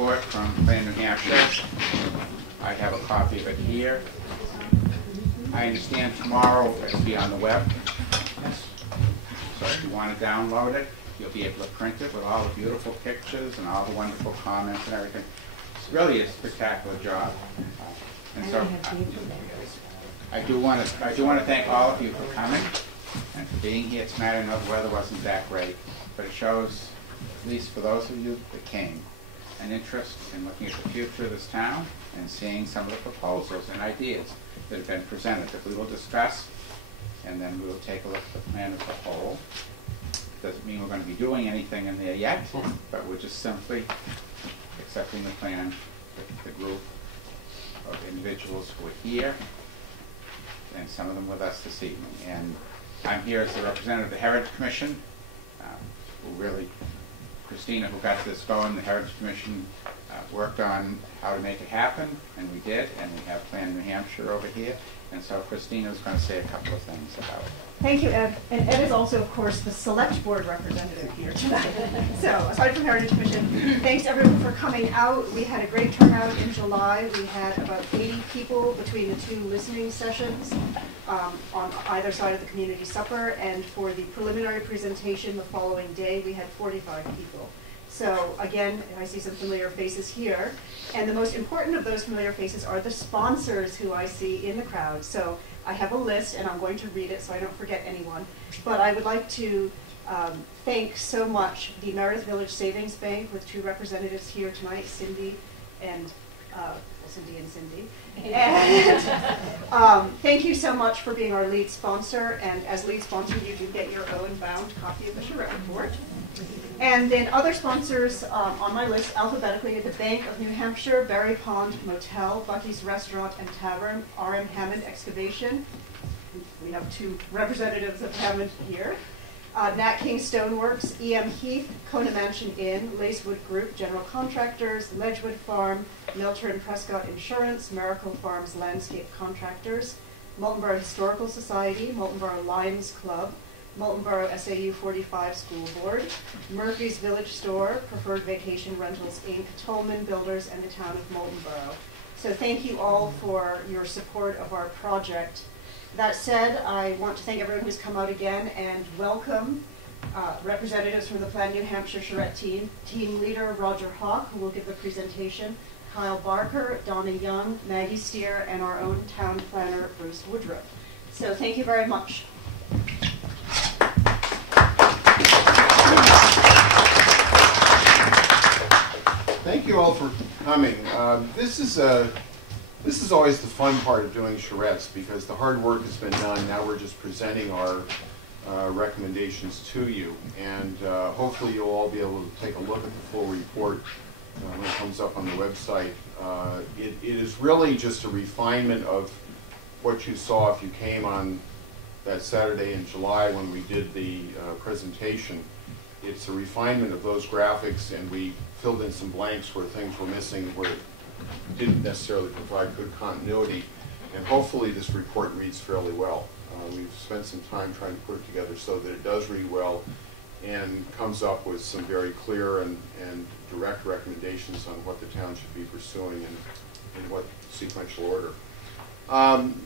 report from Plan New Hampshire. I have a copy of it here. I understand tomorrow it'll be on the web. So if you want to download it, you'll be able to print it with all the beautiful pictures and all the wonderful comments and everything. It's really a spectacular job. And so I do want to thank all of you for coming and for being here tonight. I know the weather wasn't that great, but it shows, at least for those of you that came, an interest in looking at the future of this town and seeing some of the proposals and ideas that have been presented that we will discuss, and then we will take a look at the plan as a whole. Doesn't mean we're going to be doing anything in there yet, but we're just simply accepting the plan with the group of individuals who are here, and some of them with us this evening. And I'm here as the representative of the Heritage Commission, who really, Christina, who got this going. The Heritage Commission worked on how to make it happen, and we did, and we have Plan New Hampshire over here. And so Christina's going to say a couple of things about it. Thank you, Ed. And Ed is also, of course, the Select Board representative here tonight. So, aside from Heritage Commission, thanks everyone for coming out. We had a great turnout in July. We had about 80 people between the two listening sessions on either side of the community supper. And for the preliminary presentation the following day, we had 45 people. So again, I see some familiar faces here. And the most important of those familiar faces are the sponsors who I see in the crowd. So I have a list, and I'm going to read it so I don't forget anyone. But I would like to thank so much the Meredith Village Savings Bank with two representatives here tonight, Cindy and Cindy. And thank you so much for being our lead sponsor. And as lead sponsor, you do get your own bound copy of the Charrette report. And then other sponsors on my list alphabetically are the Bank of New Hampshire, Berry Pond Motel, Bucky's Restaurant and Tavern, R.M. Hammond Excavation. We have two representatives of Hammond here. Nat King Stoneworks, E.M. Heath, Kona Mansion Inn, Lacewood Group, General Contractors, Ledgewood Farm, Milter & Prescott Insurance, Miracle Farms Landscape Contractors, Moultonborough Historical Society, Moultonborough Lions Club, Moultonborough SAU 45 School Board, Murphy's Village Store, Preferred Vacation Rentals Inc., Tolman Builders, and the Town of Moultonborough. So thank you all for your support of our project. That said, I want to thank everyone who's come out again and welcome representatives from the Plan New Hampshire Charrette team, team leader Roger Hawk, who will give a presentation, Kyle Barker, Donna Young, Maggie Steer, and our own town planner, Bruce Woodruff. So thank you very much. Thank you all for coming. This is always the fun part of doing charrettes, because the hard work has been done. Now we're just presenting our recommendations to you, and hopefully you'll all be able to take a look at the full report when it comes up on the website. It is really just a refinement of what you saw if you came on that Saturday in July when we did the presentation. It's a refinement of those graphics, and we filled in some blanks where things were missing, where it didn't necessarily provide good continuity. And hopefully this report reads fairly well. We've spent some time trying to put it together so that it does read well and comes up with some very clear and direct recommendations on what the town should be pursuing and in what sequential order.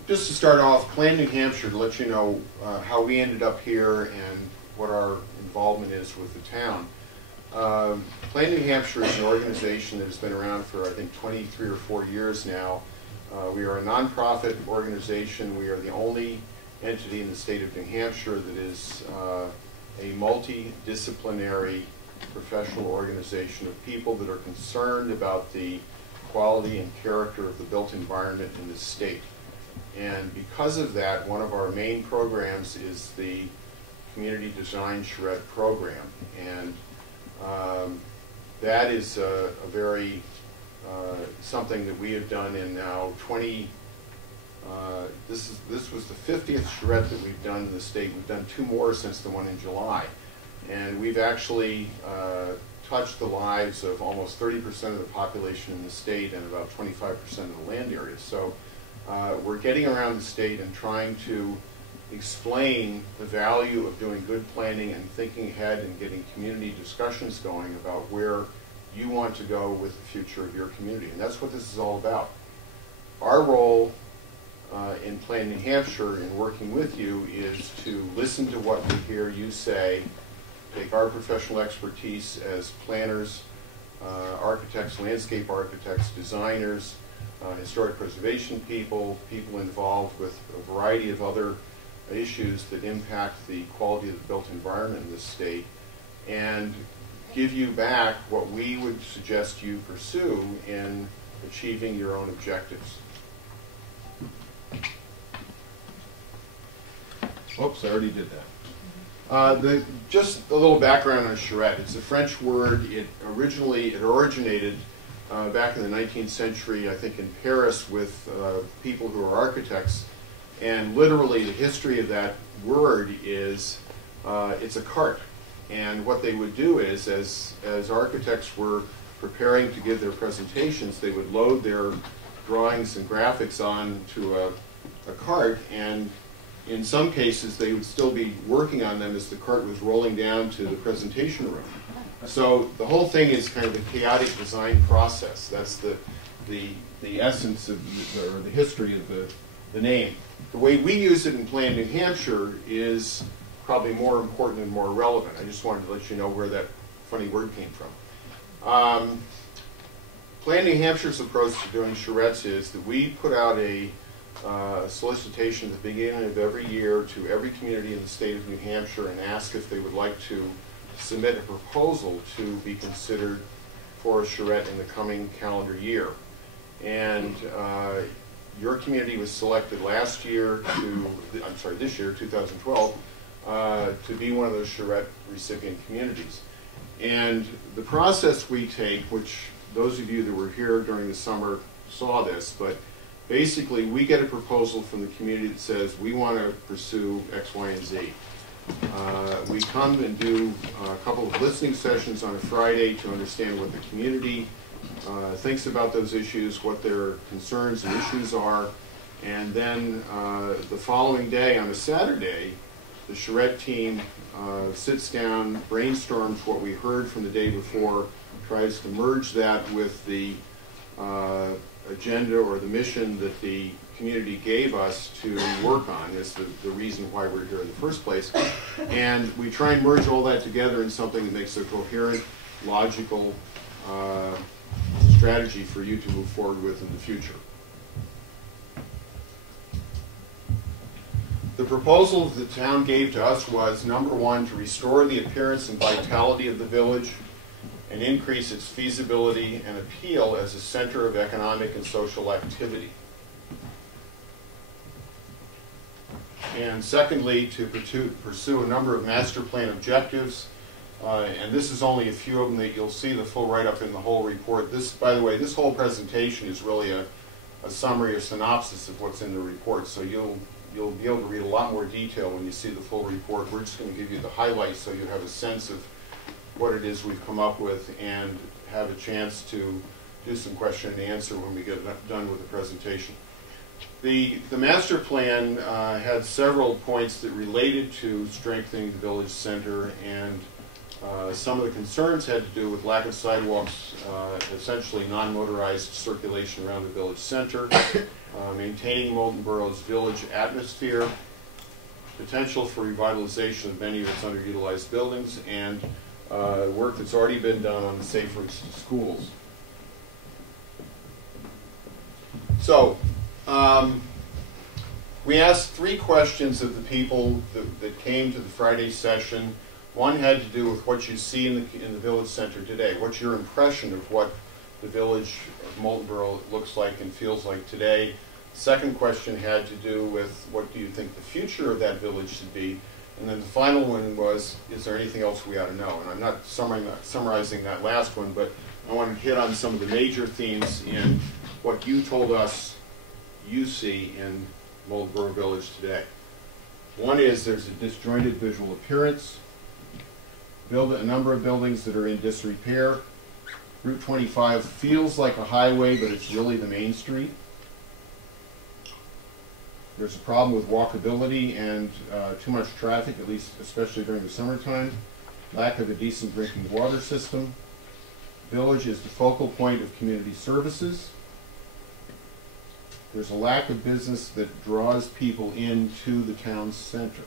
Just to start off, Plan New Hampshire, to let you know how we ended up here and what our involvement is with the town. Plan New Hampshire is an organization that has been around for, I think, 23 or 4 years now. We are a nonprofit organization. We are the only entity in the state of New Hampshire that is a multidisciplinary professional organization of people that are concerned about the quality and character of the built environment in the state. And because of that, one of our main programs is the Community Design Charrette program. And that is a very something that we have done in now 20. This was the 50th charrette that we've done in the state. We've done 2 more since the one in July, and we've actually touched the lives of almost 30% of the population in the state and about 25% of the land area. So we're getting around the state and trying to explain the value of doing good planning and thinking ahead and getting community discussions going about where you want to go with the future of your community. And that's what this is all about. Our role in Plan New Hampshire in working with you is to listen to what we hear you say, take our professional expertise as planners, architects, landscape architects, designers, historic preservation people, people involved with a variety of other issues that impact the quality of the built environment in this state, and give you back what we would suggest you pursue in achieving your own objectives. Oops, I already did that. Just a little background on charrette. It's a French word. It originated back in the 19th century, I think in Paris, with people who are architects. And literally the history of that word is it's a cart. And what they would do is, as architects were preparing to give their presentations, they would load their drawings and graphics onto a cart, and in some cases they would still be working on them as the cart was rolling down to the presentation room. So the whole thing is kind of a chaotic design process. That's the essence of or the history of the name. The way we use it in Plan New Hampshire is probably more important and more relevant. I just wanted to let you know where that funny word came from. Plan New Hampshire's approach to doing charrettes is that we put out a solicitation at the beginning of every year to every community in the state of New Hampshire and ask if they would like to submit a proposal to be considered for a charrette in the coming calendar year. And your community was selected last year this year, 2012, to be one of those charrette recipient communities. And the process we take, which those of you that were here during the summer saw this, but basically we get a proposal from the community that says we want to pursue X, Y, and Z. We come and do a couple of listening sessions on a Friday to understand what the community thinks about those issues, what their concerns and issues are, and then the following day on a Saturday, the charrette team sits down, brainstorms what we heard from the day before, tries to merge that with the agenda or the mission that the community gave us to work on is the reason why we're here in the first place. And we try and merge all that together in something that makes a coherent, logical strategy for you to move forward with in the future. The proposal the town gave to us was, number one, to restore the appearance and vitality of the village and increase its feasibility and appeal as a center of economic and social activity. And secondly, to pursue a number of master plan objectives, and this is only a few of them that you'll see the full write-up in the whole report. This, by the way, this whole presentation is really a summary or synopsis of what's in the report, so you'll be able to read a lot more detail when you see the full report. We're just going to give you the highlights so you have a sense of what it is we've come up with and have a chance to do some question and answer when we get done with the presentation. The master plan had several points that related to strengthening the village center, and some of the concerns had to do with lack of sidewalks, essentially non-motorized circulation around the village center, maintaining Moultonborough's village atmosphere, potential for revitalization of many of its underutilized buildings, and work that's already been done on the safe routes to schools. So, we asked 3 questions of the people that came to the Friday session. One had to do with what you see in the village center today. What's your impression of what the village of Moultonborough looks like and feels like today? The second question had to do with what do you think the future of that village should be? And then the final one was, is there anything else we ought to know? And I'm not summarizing that last one, but I want to hit on some of the major themes in what you told us you see in Moultonborough Village today. One is there's a disjointed visual appearance, a number of buildings that are in disrepair. Route 25 feels like a highway, but it's really the main street. There's a problem with walkability and too much traffic, at least especially during the summertime. Lack of a decent drinking water system. village is the focal point of community services. There's a lack of business that draws people into the town center.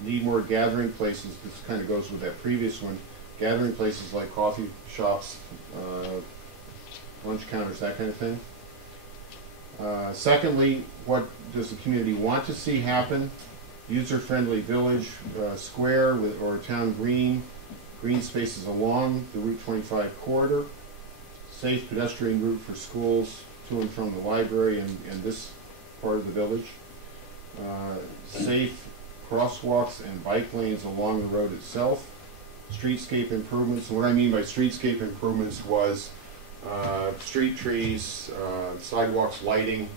Need more gathering places. This kind of goes with that previous one. Gathering places like coffee shops, lunch counters, that kind of thing. Secondly, what does the community want to see happen? User-friendly village square or town green spaces along the Route 25 corridor, safe pedestrian route for schools to and from the library and this part of the village, safe crosswalks and bike lanes along the road itself, streetscape improvements. And what I mean by streetscape improvements was street trees, sidewalks, lighting,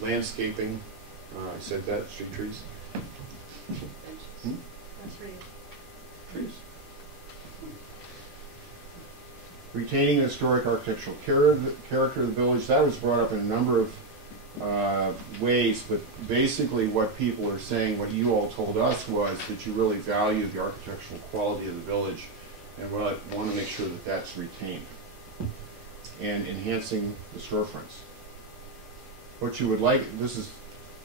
landscaping. I said that, street trees. Trees. Retaining the historic architectural character of the village. That was brought up in a number of ways, but basically what people are saying, what you all told us, was that you really value the architectural quality of the village and want to make sure that that's retained. And enhancing the storefronts. What you would like, this is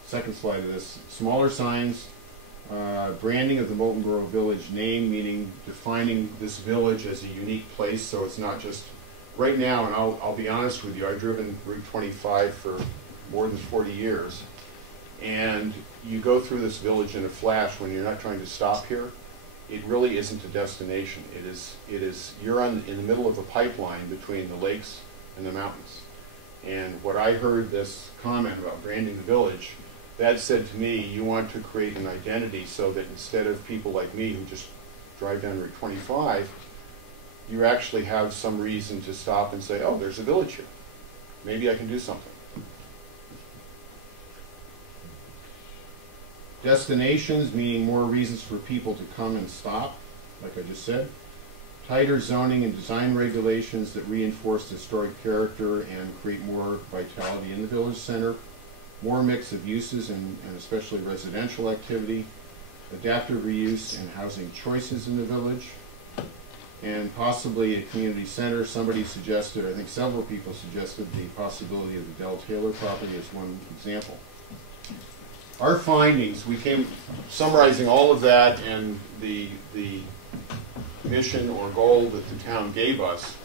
second slide of this, smaller signs, branding of the Moultonborough village name, meaning defining this village as a unique place, so it's not just, right now, and I'll be honest with you, I've driven Route 25 for more than 40 years, and you go through this village in a flash when you're not trying to stop here. It really isn't a destination. It is you're in the middle of a pipeline between the lakes and the mountains. And what I heard this comment about branding the village, that said to me, you want to create an identity so that instead of people like me who just drive down Route 25, you actually have some reason to stop and say, oh, there's a village here. Maybe I can do something. Destinations, meaning more reasons for people to come and stop, like I just said. Tighter zoning and design regulations that reinforce historic character and create more vitality in the village center. More mix of uses and especially residential activity. Adaptive reuse and housing choices in the village. And possibly a community center. Somebody suggested, I think several people suggested, the possibility of the Del Taylor property as one example. Our findings, we came summarizing all of that and the mission or goal that the town gave us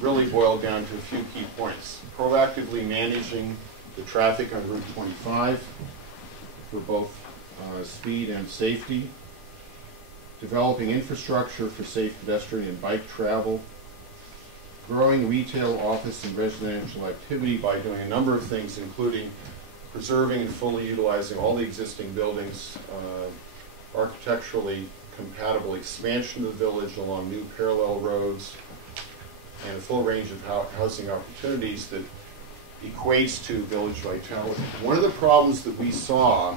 really boiled down to a few key points. Proactively managing the traffic on Route 25 for both speed and safety. Developing infrastructure for safe pedestrian and bike travel. Growing retail, office, and residential activity by doing a number of things, including preserving and fully utilizing all the existing buildings, architecturally compatible expansion of the village along new parallel roads, and a full range of housing opportunities that equates to village vitality. One of the problems that we saw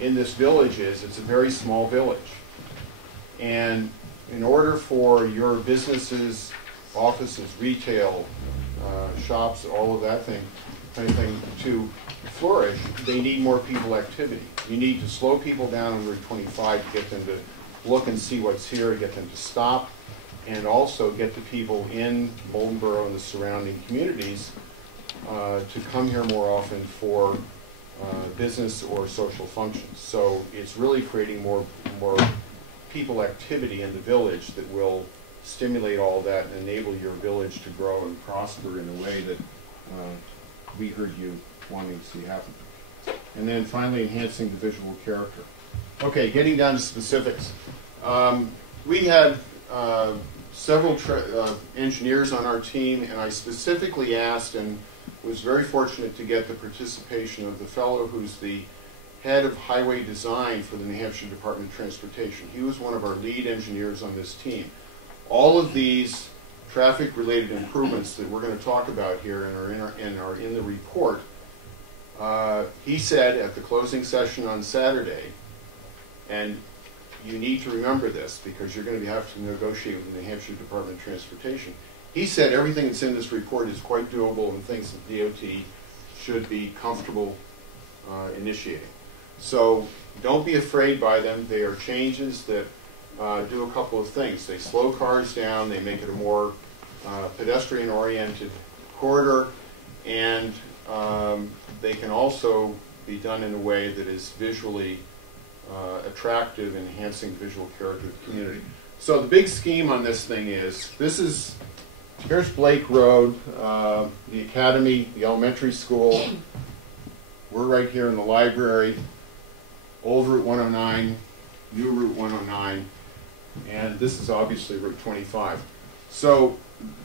in this village is it's a very small village. And in order for your businesses, offices, retail, shops, all of that kind of thing to flourish, they need more people activity. You need to slow people down on Route 25 to get them to look and see what's here, get them to stop, and also get the people in Moultonborough and the surrounding communities to come here more often for business or social functions. So it's really creating more people activity in the village that will stimulate all that and enable your village to grow and prosper in a way that we heard you wanting to see happen. And then finally, enhancing the visual character. Okay, getting down to specifics. We had several engineers on our team, and I specifically asked and was very fortunate to get the participation of the fellow who's the head of highway design for the New Hampshire Department of Transportation. He was one of our lead engineers on this team. All of these traffic-related improvements that we're going to talk about here and are in the report, he said at the closing session on Saturday, and you need to remember this because you're going to have to negotiate with the New Hampshire Department of Transportation. He said everything that's in this report is quite doable and things that DOT should be comfortable initiating. So don't be afraid by them. They are changes that do a couple of things. They slow cars down, they make it a more pedestrian-oriented corridor, and they can also be done in a way that is visually attractive, enhancing visual character of the community. So the big scheme on this thing is, here's Blake Road, the academy, the elementary school. We're right here in the library, old Route 109, new Route 109, and this is obviously Route 25. So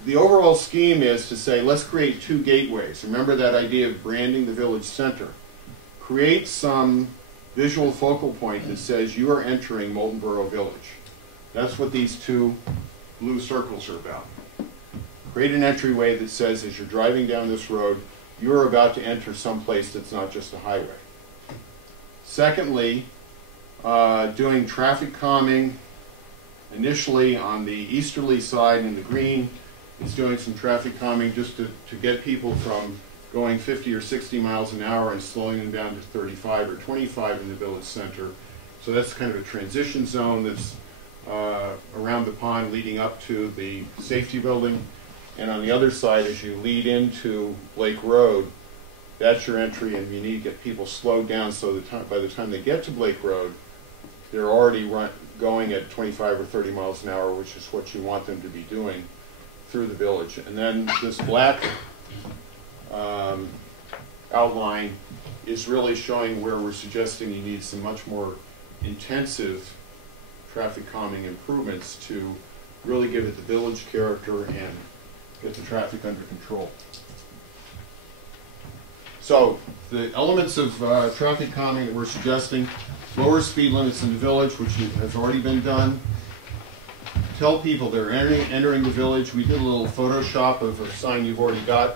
the overall scheme is to say, let's create two gateways. Remember that idea of branding the village center. Create some visual focal point that says you are entering Moultonborough Village. That's what these two blue circles are about. Create an entryway that says as you're driving down this road, you're about to enter some place that's not just a highway. Secondly, doing traffic calming initially on the easterly side in the green. Is doing some traffic calming just to get people from going 50 or 60 miles an hour and slowing them down to 35 or 25 in the village center. So that's kind of a transition zone that's around the pond leading up to the safety building. And on the other side, as you lead into Blake Road, that's your entry, and you need to get people slowed down so that by the time they get to Blake Road, they're already going at 25 or 30 miles an hour, which is what you want them to be doing through the village. And then this black outline is really showing where we're suggesting you need some much more intensive traffic calming improvements to really give it the village character and get the traffic under control. So the elements of traffic calming that we're suggesting: lower speed limits in the village, which has already been done. Tell people they're entering the village. We did a little Photoshop of a sign you've already got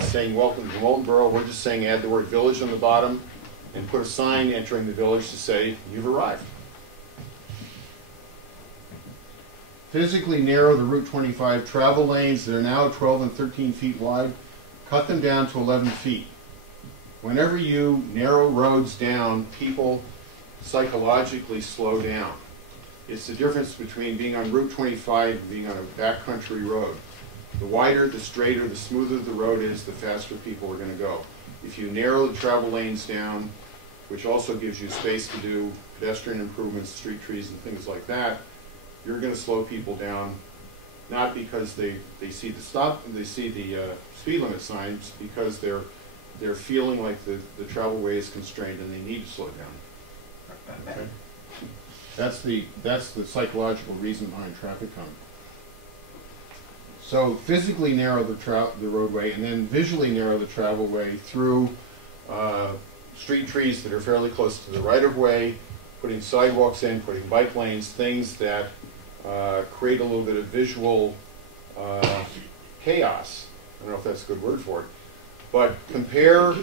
saying welcome to Moultonborough. We're just saying add the word village on the bottom and put a sign entering the village to say you've arrived. Physically narrow the Route 25 travel lanes. They're now 12 and 13 feet wide. Cut them down to 11 feet. Whenever you narrow roads down, people psychologically slow down. It's the difference between being on Route 25 and being on a backcountry road. The wider, the straighter, the smoother the road is, the faster people are going to go. If you narrow the travel lanes down, which also gives you space to do pedestrian improvements, street trees, and things like that, you're going to slow people down, not because they see the speed limit signs, because they're feeling like the travel way is constrained and they need to slow down. Okay? That's the psychological reason behind traffic calming. So physically narrow the roadway, and then visually narrow the travel way through street trees that are fairly close to the right-of-way, putting sidewalks in, putting bike lanes, things that create a little bit of visual chaos. I don't know if that's a good word for it. But compare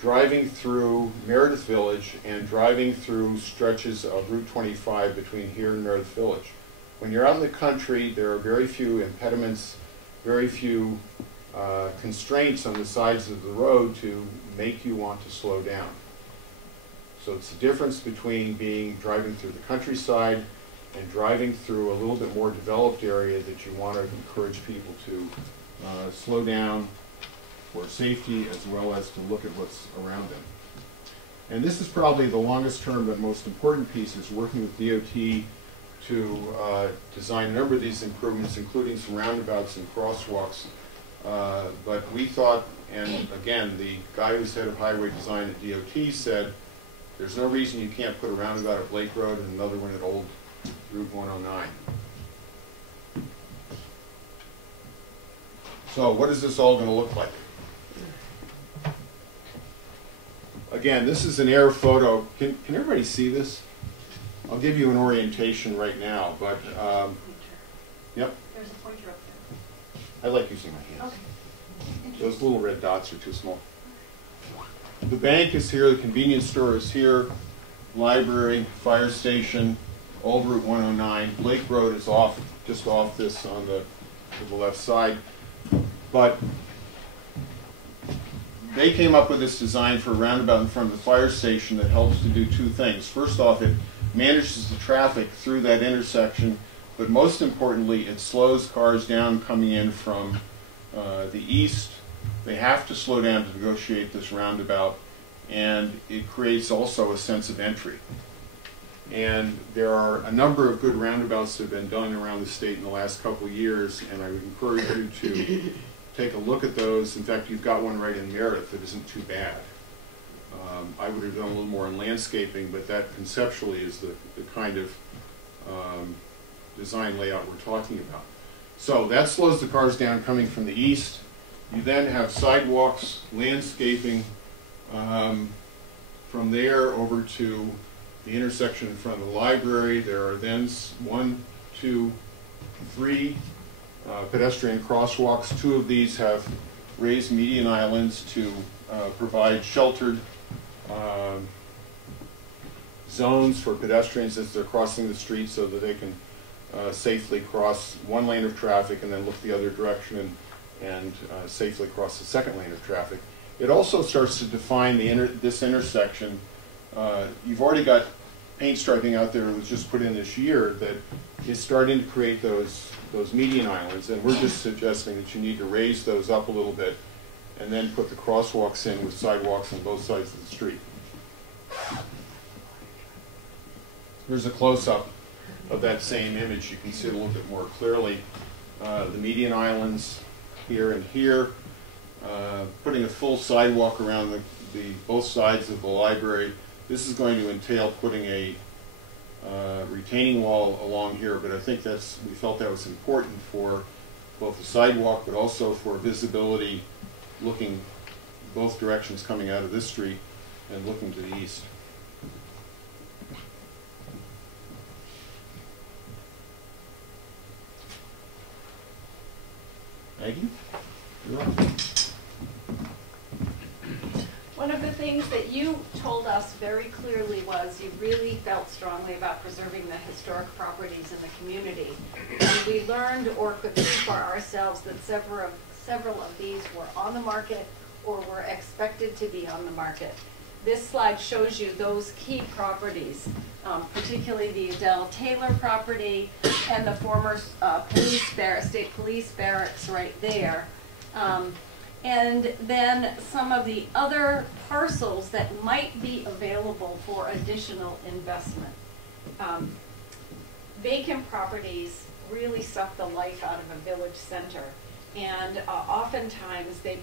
driving through Meredith Village and driving through stretches of Route 25 between here and Meredith Village. When you're out in the country, there are very few impediments, very few constraints on the sides of the road to make you want to slow down. So it's the difference between driving through the countryside and driving through a little bit more developed area that you want to encourage people to slow down for safety as well as to look at what's around them. And this is probably the longest term but most important piece, is working with DOT to design a number of these improvements, including some roundabouts and crosswalks. But we thought, and again, the guy who's head of highway design at DOT said, there's no reason you can't put a roundabout at Blake Road and another one at Old Route 109. So what is this all going to look like? Again, this is an air photo. Can everybody see this? I'll give you an orientation right now, but yep. There's a pointer up there. I like using my hands. Okay. Those little red dots are too small. The bank is here, the convenience store is here, library, fire station, Old Route 109. Blake Road is just off this on to the left side. But they came up with this design for a roundabout in front of the fire station that helps to do two things. First off, it manages the traffic through that intersection, but most importantly, it slows cars down coming in from the east. They have to slow down to negotiate this roundabout, and it creates also a sense of entry. And there are a number of good roundabouts that have been done around the state in the last couple of years, and I would encourage you to take a look at those. In fact, you've got one right in Meredith that isn't too bad. I would have done a little more in landscaping, but that conceptually is the kind of design layout we're talking about. So that slows the cars down coming from the east. You then have sidewalks, landscaping, from there over to the intersection in front of the library. There are then 1, 2, 3 pedestrian crosswalks. 2 of these have raised median islands to provide sheltered zones for pedestrians as they're crossing the street, so that they can safely cross one lane of traffic and then look the other direction and safely cross the second lane of traffic. It also starts to define this intersection. You've already got paint striping out there that was just put in this year that is starting to create those median islands, and we're just suggesting that you need to raise those up a little bit and then put the crosswalks in with sidewalks on both sides of the street. Here's a close-up of that same image. You can see it a little bit more clearly. The median islands here and here, putting a full sidewalk around both sides of the library. This is going to entail putting a retaining wall along here, but I think we felt that was important for both the sidewalk, but also for visibility, looking both directions coming out of this street and looking to the east. Maggie? You're on. One of the things that you told us very clearly was you really felt strongly about preserving the historic properties in the community. And we learned or could see for ourselves that several of these were on the market or were expected to be on the market. This slide shows you those key properties, particularly the Adele Taylor property and the former state police barracks right there. And then some of the other parcels that might be available for additional investment. Vacant properties really suck the life out of a village center, and oftentimes they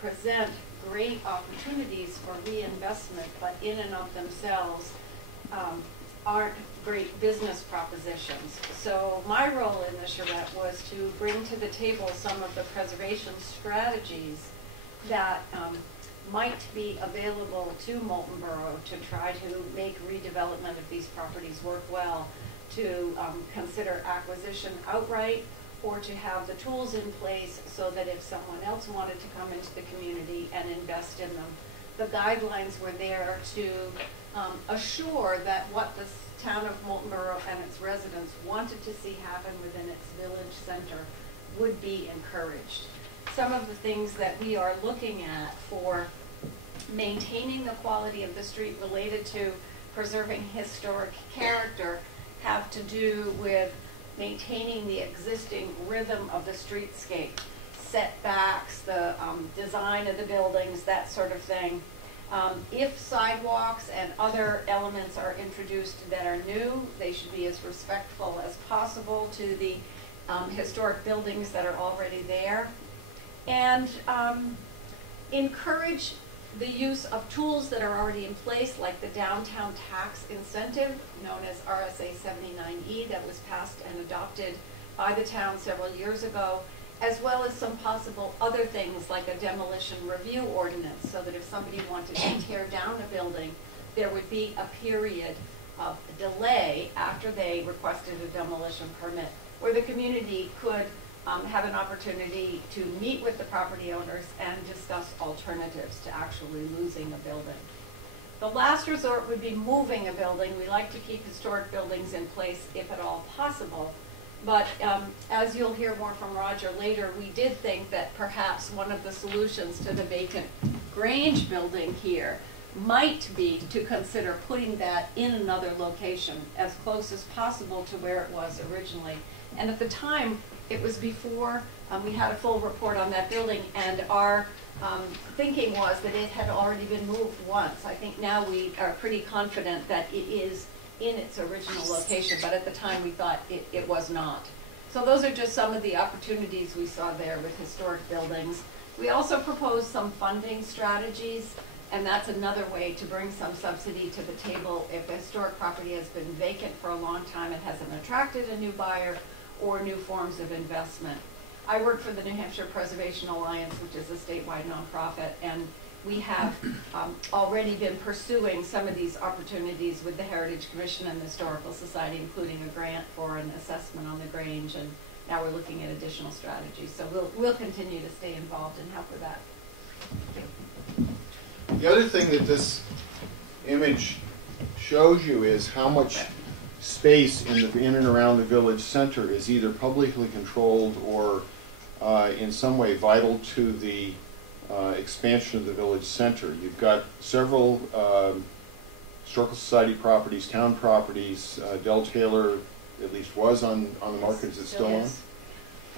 present great opportunities for reinvestment, but in and of themselves aren't great business propositions. So my role in the Charrette was to bring to the table some of the preservation strategies that might be available to Moultonborough to try to make redevelopment of these properties work well, to consider acquisition outright, or to have the tools in place so that if someone else wanted to come into the community and invest in them, the guidelines were there to assure that what the town of Moultonborough and its residents wanted to see happen within its village center would be encouraged. Some of the things that we are looking at for maintaining the quality of the street related to preserving historic character have to do with maintaining the existing rhythm of the streetscape, setbacks, the design of the buildings, that sort of thing. If sidewalks and other elements are introduced that are new, they should be as respectful as possible to the historic buildings that are already there. And encourage the use of tools that are already in place, like the downtown tax incentive, known as RSA 79E, that was passed and adopted by the town several years ago, as well as some possible other things like a demolition review ordinance, so that if somebody wanted to tear down a building, there would be a period of delay after they requested a demolition permit, where the community could have an opportunity to meet with the property owners and discuss alternatives to actually losing a building. The last resort would be moving a building. We like to keep historic buildings in place if at all possible. But as you'll hear more from Roger later, we did think that perhaps one of the solutions to the vacant Grange building here might be to consider putting that in another location as close as possible to where it was originally. And at the time, it was before we had a full report on that building, and our thinking was that it had already been moved once. I think now we are pretty confident that it is in its original location, but at the time we thought it was not. So those are just some of the opportunities we saw there with historic buildings. We also proposed some funding strategies, and that's another way to bring some subsidy to the table if a historic property has been vacant for a long time and hasn't attracted a new buyer or new forms of investment. I work for the New Hampshire Preservation Alliance, which is a statewide nonprofit, and we have already been pursuing some of these opportunities with the Heritage Commission and the Historical Society, including a grant for an assessment on the Grange, and now we're looking at additional strategies. So we'll continue to stay involved and help with that. The other thing that this image shows you is how much space in and around the village center is either publicly controlled or in some way vital to the expansion of the village center. You've got several Historical Society properties, town properties. Del Taylor at least was on the market. Is it still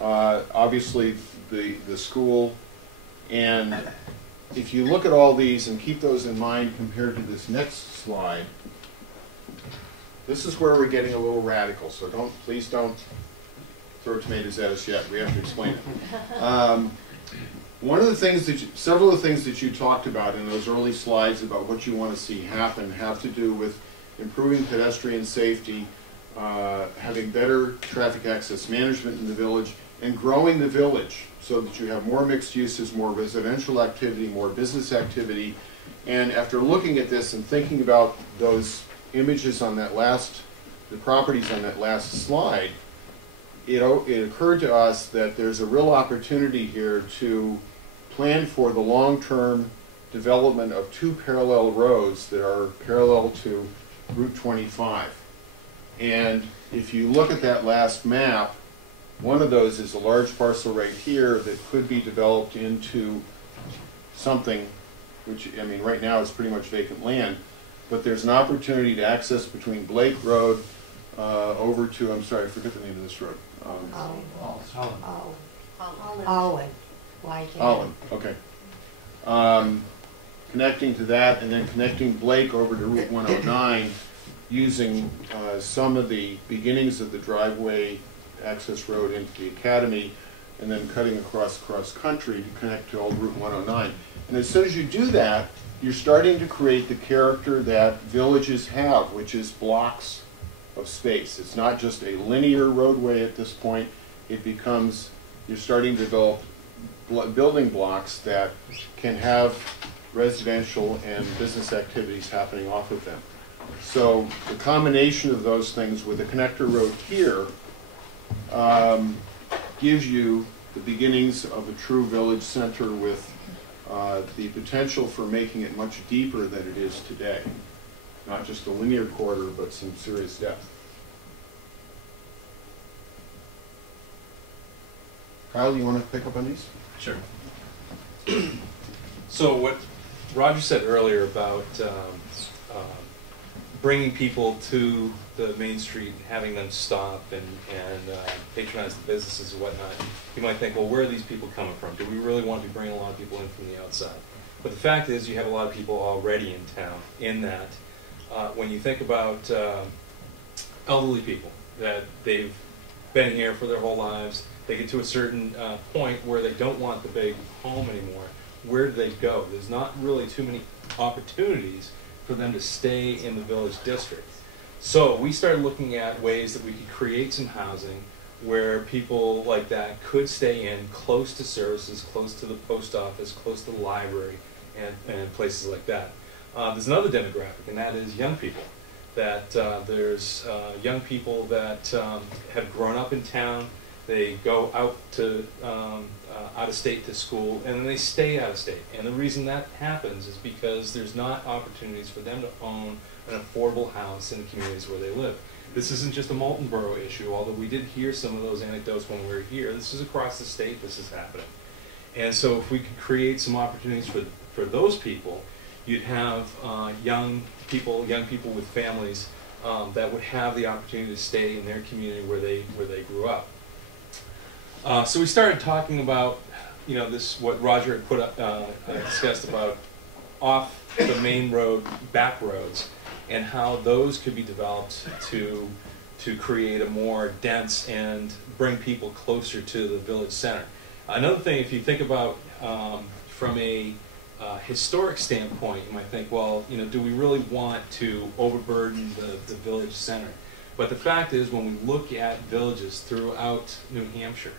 on? Obviously the school. And if you look at all these and keep those in mind compared to this next slide, this is where we're getting a little radical, so please don't throw tomatoes at us yet. We have to explain it. One of the things several of the things that you talked about in those early slides about what you want to see happen have to do with improving pedestrian safety, having better traffic access management in the village, and growing the village so that you have more mixed uses, more residential activity, more business activity. And after looking at this and thinking about those images on that the properties on that last slide, it occurred to us that there's a real opportunity here to plan for the long-term development of two parallel roads that are parallel to Route 25. And if you look at that last map, one of those is a large parcel right here that could be developed into something, which, I mean, right now it's pretty much vacant land, but there's an opportunity to access between Blake Road over to, I'm sorry, I forget the name of this road. Holland, okay. Connecting to that and then connecting Blake over to Route 109 using some of the beginnings of the driveway access road into the academy and then cutting across country to connect to old Route 109. And as soon as you do that, you're starting to create the character that villages have, which is blocks of space. It's not just a linear roadway at this point. It becomes, you're starting to develop building blocks that can have residential and business activities happening off of them. So the combination of those things with the connector road here gives you the beginnings of a true village center with the potential for making it much deeper than it is today. Not just a linear corridor, but some serious depth. Kyle, you want to pick up on these? Sure. So what Roger said earlier about bringing people to the main street, having them stop and patronize the businesses and whatnot, you might think, well, where are these people coming from? Do we really want to be bringing a lot of people in from the outside? But the fact is you have a lot of people already in town in that when you think about elderly people, that they've been here for their whole lives, they get to a certain point where they don't want the big home anymore. Where do they go? There's not really too many opportunities for them to stay in the village district. So we started looking at ways that we could create some housing where people like that could stay in close to services, close to the post office, close to the library, and places like that. There's another demographic, and that is young people. That there's young people that have grown up in town. They go out to out of state to school, and then they stay out of state. And the reason that happens is because there's not opportunities for them to own an affordable house in the communities where they live. This isn't just a Moultonborough issue, although we did hear some of those anecdotes when we were here. This is across the state this is happening. And so if we could create some opportunities for those people, you'd have young people with families that would have the opportunity to stay in their community where they grew up. So we started talking about, this what Roger had put up, discussed about off the main road, back roads, and how those could be developed to create a more dense and bring people closer to the village center. Another thing, if you think about from a historic standpoint, you might think, well, do we really want to overburden the village center? But the fact is, when we look at villages throughout New Hampshire,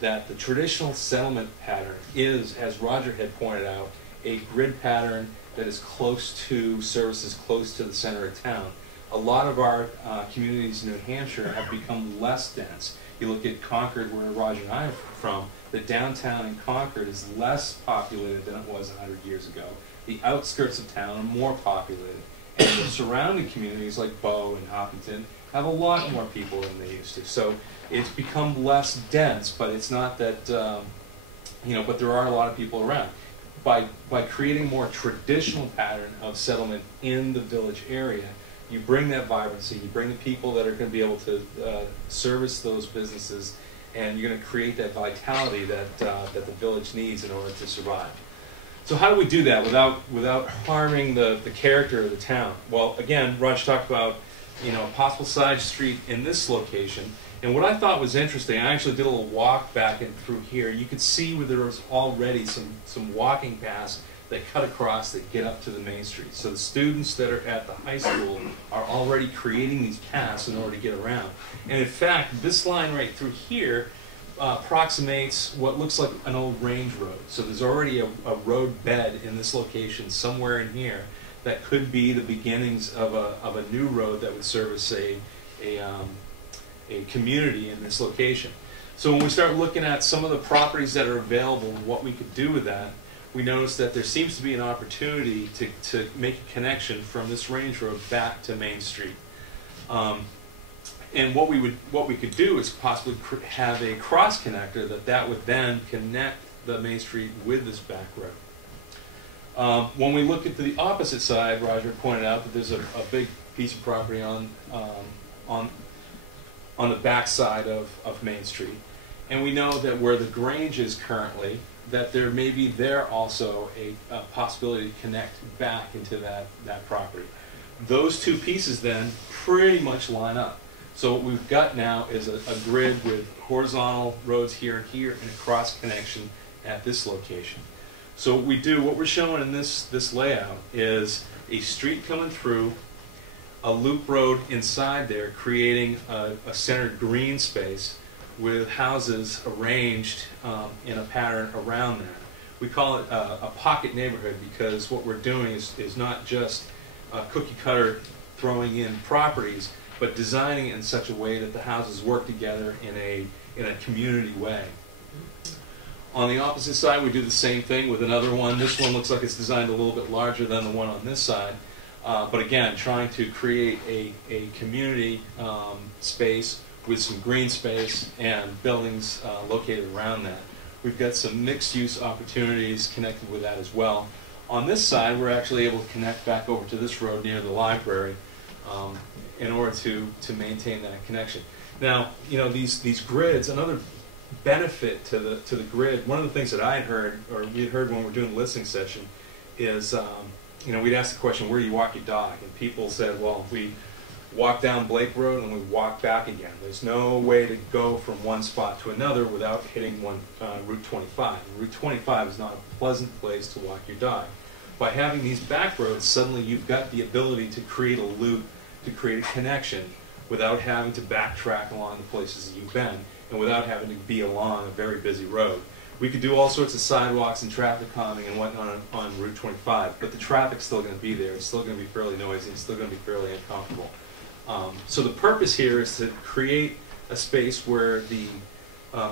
that the traditional settlement pattern is, as Roger had pointed out, a grid pattern that is close to services close to the center of town. A lot of our communities in New Hampshire have become less dense. You look at Concord, where Roger and I are from, the downtown in Concord is less populated than it was 100 years ago. The outskirts of town are more populated. And the surrounding communities like Bow and Hopkinton have a lot more people than they used to. So it's become less dense, but it's not that, but there are a lot of people around. By creating a more traditional pattern of settlement in the village area, you bring that vibrancy, you bring the people that are going to be able to service those businesses, and you're going to create that vitality that the village needs in order to survive. So how do we do that without harming the character of the town? Well, again, Raj talked about a possible side street in this location, and what I thought was interesting, I actually did a little walk back and through here. You could see where there was already some walking paths that cut across that get up to the main street. So the students that are at the high school are already creating these paths in order to get around. And in fact, this line right through here approximates what looks like an old range road. So there's already a road bed in this location somewhere in here that could be the beginnings of a new road that would service a community in this location. So when we start looking at some of the properties that are available and what we could do with that, we notice that there seems to be an opportunity to make a connection from this range road back to Main Street. And what we could do is possibly have a cross connector that would then connect the Main Street with this back road. When we look at the opposite side, Roger pointed out that there's a big piece of property on the back side of Main Street, and we know that where the Grange is currently, that there may be there also a possibility to connect back into that property. Those two pieces then pretty much line up. So what we've got now is a grid with horizontal roads here and here and a cross connection at this location. So what we're showing in this layout is a street coming through, a loop road inside there, creating a centered green space with houses arranged in a pattern around that. We call it a pocket neighborhood because what we're doing is not just cookie cutter throwing in properties, but designing it in such a way that the houses work together in a community way. On the opposite side, we do the same thing with another one. This one looks like it's designed a little bit larger than the one on this side. But again, trying to create a community space with some green space and buildings located around that. We've got some mixed-use opportunities connected with that as well. On this side, we're actually able to connect back over to this road near the library in order to maintain that connection. Now, these grids, another benefit to the grid, one of the things that I had heard, or we had heard when we were doing the listening session, is we'd ask the question, where do you walk your dog? And people said, well, we walk down Blake Road and we walk back again. There's no way to go from one spot to another without hitting Route 25. Route 25 is not a pleasant place to walk your dog. By having these back roads, suddenly you've got the ability to create a loop, to create a connection without having to backtrack along the places that you've been and without having to be along a very busy road. We could do all sorts of sidewalks and traffic calming and whatnot on Route 25, but the traffic's still going to be there. It's still going to be fairly noisy. It's still going to be fairly uncomfortable. So the purpose here is to create a space where the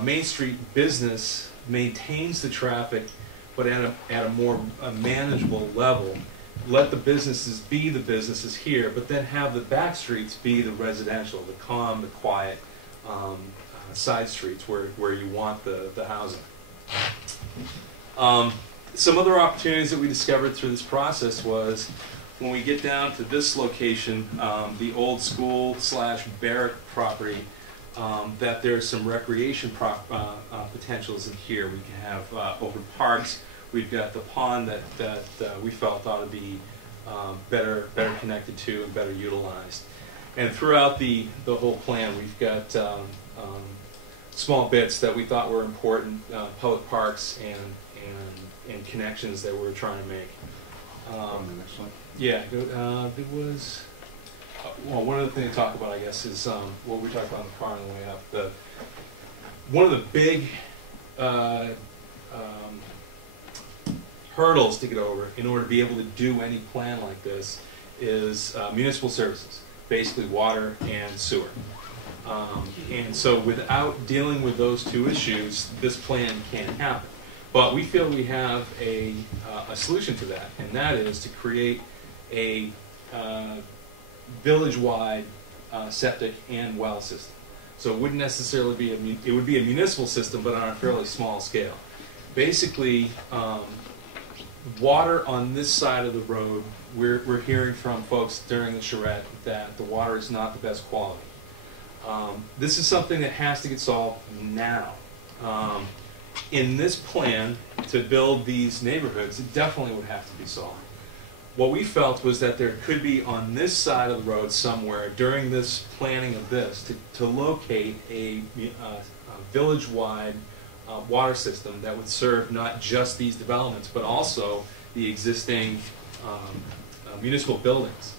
Main Street business maintains the traffic, but at a more manageable level. Let the businesses be the businesses here, but then have the back streets be the residential, the calm, the quiet side streets where you want the housing. Some other opportunities that we discovered through this process was when we get down to this location, the old school / barrack property, that there's some recreation potentials in here. We can have open parks. We've got the pond that we felt ought to be better connected to and better utilized. And throughout the whole plan, we've got small bits that we thought were important, public parks and connections that we're trying to make. Yeah, there was. Well, one of the things to talk about, I guess, is what we talked about in the car on the way up. One of the big hurdles to get over in order to be able to do any plan like this is municipal services, basically water and sewer. And so without dealing with those two issues, this plan can't happen. But we feel we have a solution to that, and that is to create a village-wide septic and well system. So it wouldn't necessarily be it would be a municipal system, but on a fairly small scale. Basically, water on this side of the road, we're hearing from folks during the charrette that the water is not the best quality. This is something that has to get solved now. In this plan to build these neighborhoods, it definitely would have to be solved. What we felt was that there could be on this side of the road somewhere during this planning of this to locate a village-wide water system that would serve not just these developments but also the existing municipal buildings.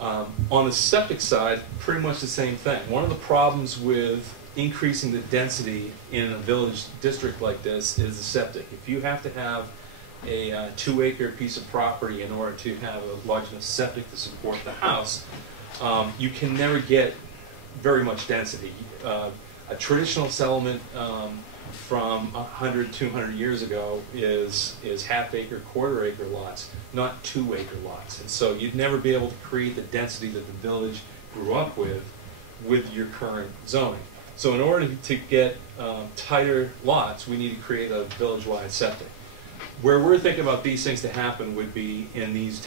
On the septic side, pretty much the same thing. One of the problems with increasing the density in a village district like this is the septic. If you have to have a 2-acre piece of property in order to have a large enough septic to support the house, you can never get very much density. A traditional settlement from 100, 200 years ago is half-acre, quarter-acre lots, not 2-acre lots. And so you'd never be able to create the density that the village grew up with your current zoning. So in order to get tighter lots, we need to create a village-wide septic. Where we're thinking about these things to happen would be in these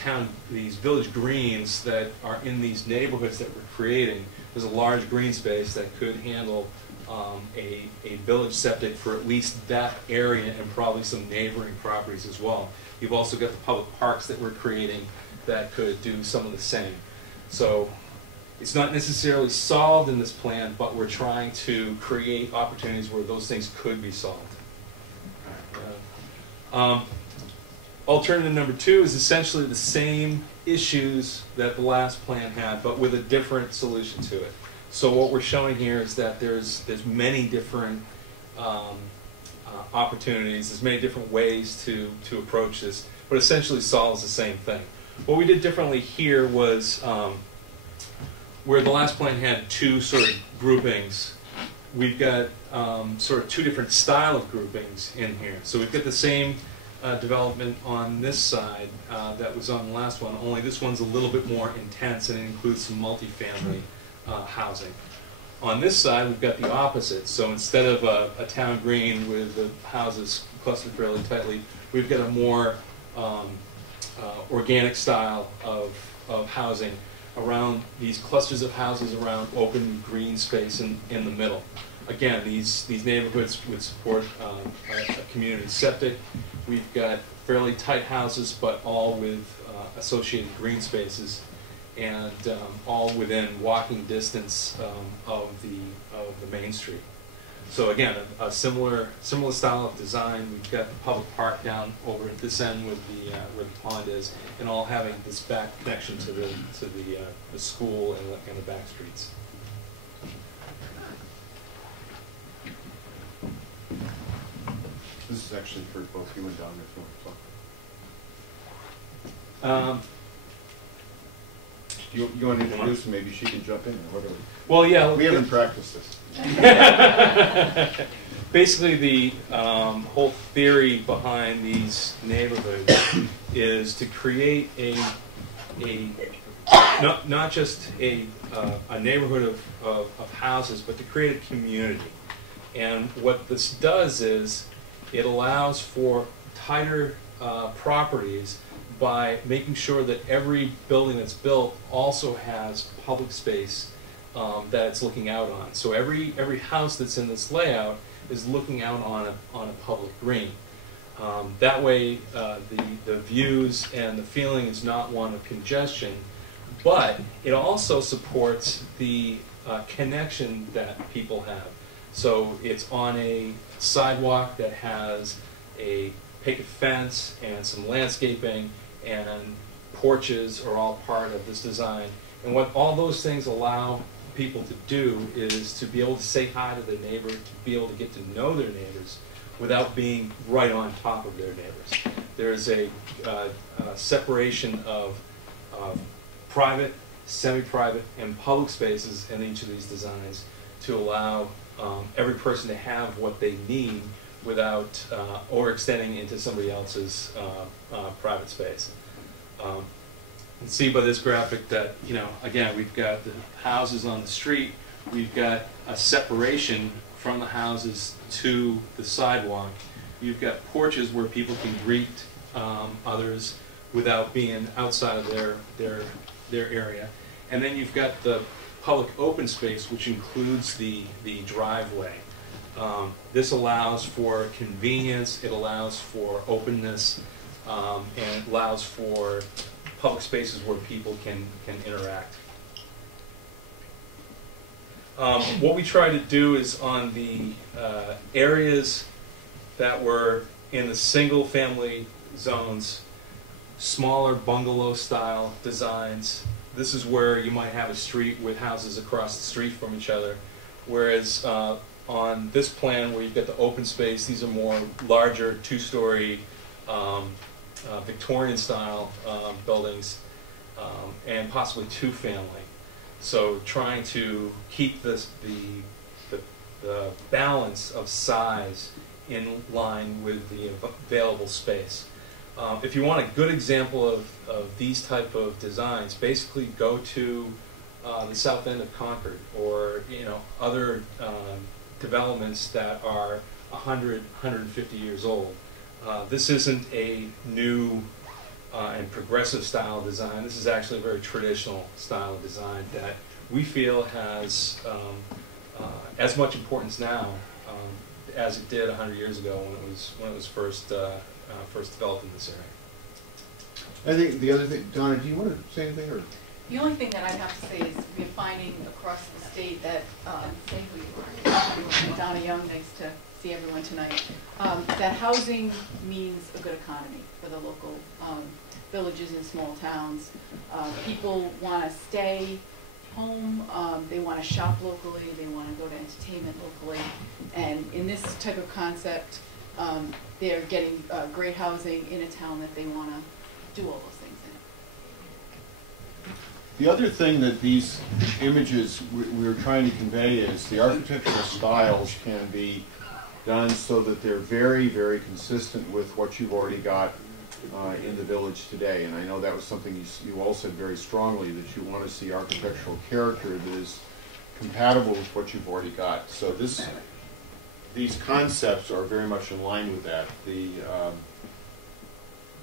village greens that are in these neighborhoods that we're creating. There's a large green space that could handle a village septic for at least that area and probably some neighboring properties as well. You've also got the public parks that we're creating that could do some of the same. So it's not necessarily solved in this plan, but we're trying to create opportunities where those things could be solved. Alternative number 2 is essentially the same issues that the last plan had, but with a different solution to it. So what we're showing here is that there's many different opportunities, there's many different ways to approach this, but essentially solves the same thing. What we did differently here was where the last plan had 2 sort of groupings, we've got sort of 2 different style of groupings in here. So we've got the same development on this side that was on the last one, only this one's a little bit more intense and it includes some multifamily housing. On this side, we've got the opposite. So instead of a town green with the houses clustered fairly tightly, we've got a more organic style of housing around these clusters of houses around open green space in the middle. Again, these neighborhoods would support a community septic. We've got fairly tight houses, but all with associated green spaces, and all within walking distance of the main street. So again, a similar style of design. We've got the public park down over at this end with where the pond is, and all having this back connection to the school and the back streets. This is actually for both you and Don if you want to talk. You want to introduce her? Maybe she can jump in or whatever. Well, yeah. We haven't practiced this. Basically, the whole theory behind these neighborhoods is to create not just a neighborhood of houses, but to create a community. And what this does is it allows for tighter properties by making sure that every building that's built also has public space that it's looking out on. So every house that's in this layout is looking out on a public green. That way the views and the feeling is not one of congestion, but it also supports the connection that people have. So it's on a sidewalk that has a picket fence and some landscaping, and porches are all part of this design. And what all those things allow people to do is to be able to say hi to their neighbor, to be able to get to know their neighbors without being right on top of their neighbors. There's a separation of private, semi-private, and public spaces in each of these designs to allow every person to have what they need without overextending into somebody else's private space. You can see by this graphic that, again, we've got the houses on the street, we've got a separation from the houses to the sidewalk. You've got porches where people can greet others without being outside of their area. And then you've got the public open space, which includes the driveway. This allows for convenience, it allows for openness, and it allows for public spaces where people can interact. What we try to do is on the areas that were in the single-family zones, smaller bungalow-style designs. This is where you might have a street with houses across the street from each other, whereas on this plan where you've got the open space, these are more larger, two-story Victorian-style buildings, and possibly two-family. So trying to keep the balance of size in line with the available space. If you want a good example of these type of designs, basically go to the south end of Concord, or other developments that are 100, 150 years old. This isn't a new and progressive style design. This is actually a very traditional style of design that we feel has as much importance now as it did 100 years ago when it was first developed in this area. I think the other thing, Donna, do you want to say anything? Or? The only thing that I'd have to say is we're finding across the state that, say who you are, Donna Young, nice to see everyone tonight, that housing means a good economy for the local villages and small towns. People want to stay home, they want to shop locally, they want to go to entertainment locally, and in this type of concept, they're getting great housing in a town that they want to do all those things in. The other thing that these images we're trying to convey is the architectural styles can be done so that they're very, very consistent with what you've already got in the village today. And I know that was something you all said very strongly, that you want to see architectural character that is compatible with what you've already got. So these concepts are very much in line with that.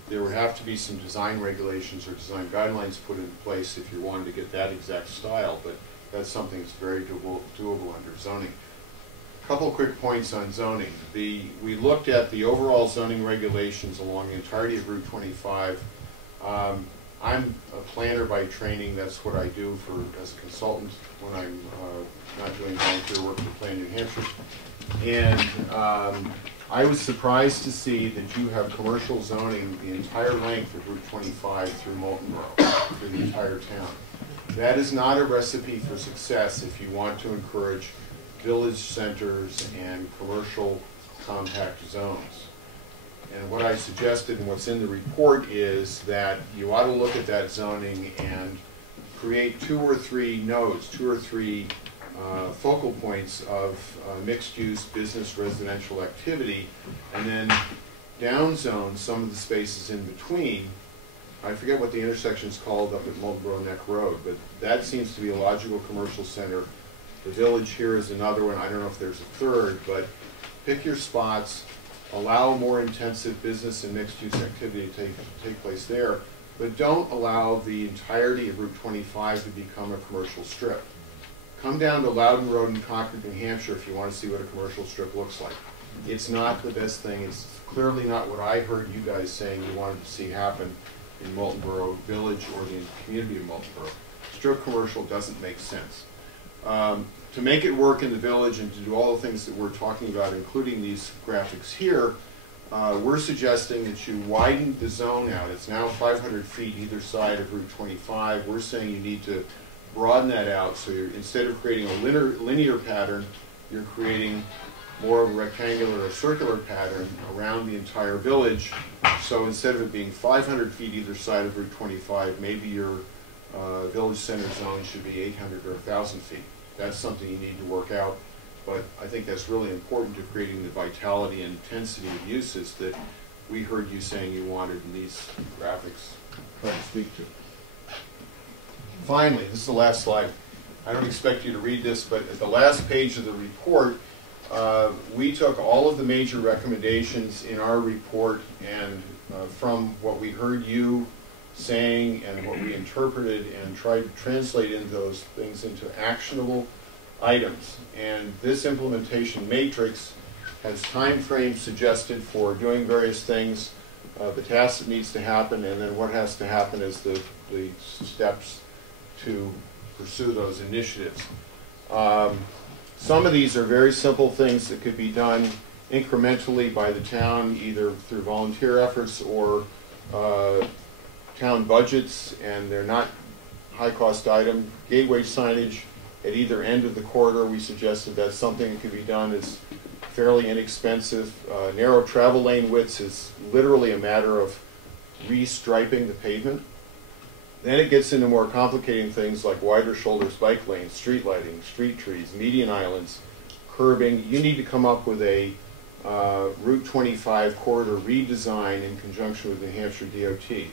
There would have to be some design regulations or design guidelines put in place if you wanted to get that exact style, but that's something that's very doable under zoning. A couple quick points on zoning. We looked at the overall zoning regulations along the entirety of Route 25. I'm a planner by training. That's what I do as a consultant when I'm not doing volunteer work for Plan New Hampshire. And I was surprised to see that you have commercial zoning the entire length of Route 25 through Moultonborough, through the entire town. That is not a recipe for success if you want to encourage village centers and commercial compact zones. And what I suggested and what's in the report is that you ought to look at that zoning and create 2 or 3 nodes, 2 or 3 focal points of mixed-use business residential activity, and then downzone some of the spaces in between. I forget what the intersection is called up at Moultonborough Neck Road, but that seems to be a logical commercial center. The village here is another one. I don't know if there's a third, but pick your spots, allow more intensive business and mixed-use activity to take place there, but don't allow the entirety of Route 25 to become a commercial strip. Come down to Loudon Road in Concord, New Hampshire if you want to see what a commercial strip looks like. It's not the best thing. It's clearly not what I heard you guys saying you wanted to see happen in Moultonborough Village or the community of Moultonborough. Strip commercial doesn't make sense. To make it work in the village and to do all the things that we're talking about, including these graphics here, we're suggesting that you widen the zone out. It's now 500 feet either side of Route 25. We're saying you need to broaden that out, so instead of creating a linear pattern, you're creating more of a rectangular or circular pattern around the entire village. So instead of it being 500 feet either side of Route 25, maybe your village center zone should be 800 or 1,000 feet. That's something you need to work out, but I think that's really important to creating the vitality and intensity of uses that we heard you saying you wanted in these graphics try to speak to. Finally, this is the last slide. I don't expect you to read this, but at the last page of the report, we took all of the major recommendations in our report and from what we heard you saying and what we interpreted and tried to translate into those things into actionable items. And this implementation matrix has time frames suggested for doing various things, the task that needs to happen, and then what has to happen is the steps to pursue those initiatives. Some of these are very simple things that could be done incrementally by the town, either through volunteer efforts or town budgets, and they're not high-cost item. Gateway signage at either end of the corridor, we suggested that's something that could be done. It's fairly inexpensive. Narrow travel lane widths is literally a matter of restriping the pavement. Then it gets into more complicating things like wider shoulders bike lanes, street lighting, street trees, median islands, curbing. You need to come up with a Route 25 corridor redesign in conjunction with New Hampshire DOT.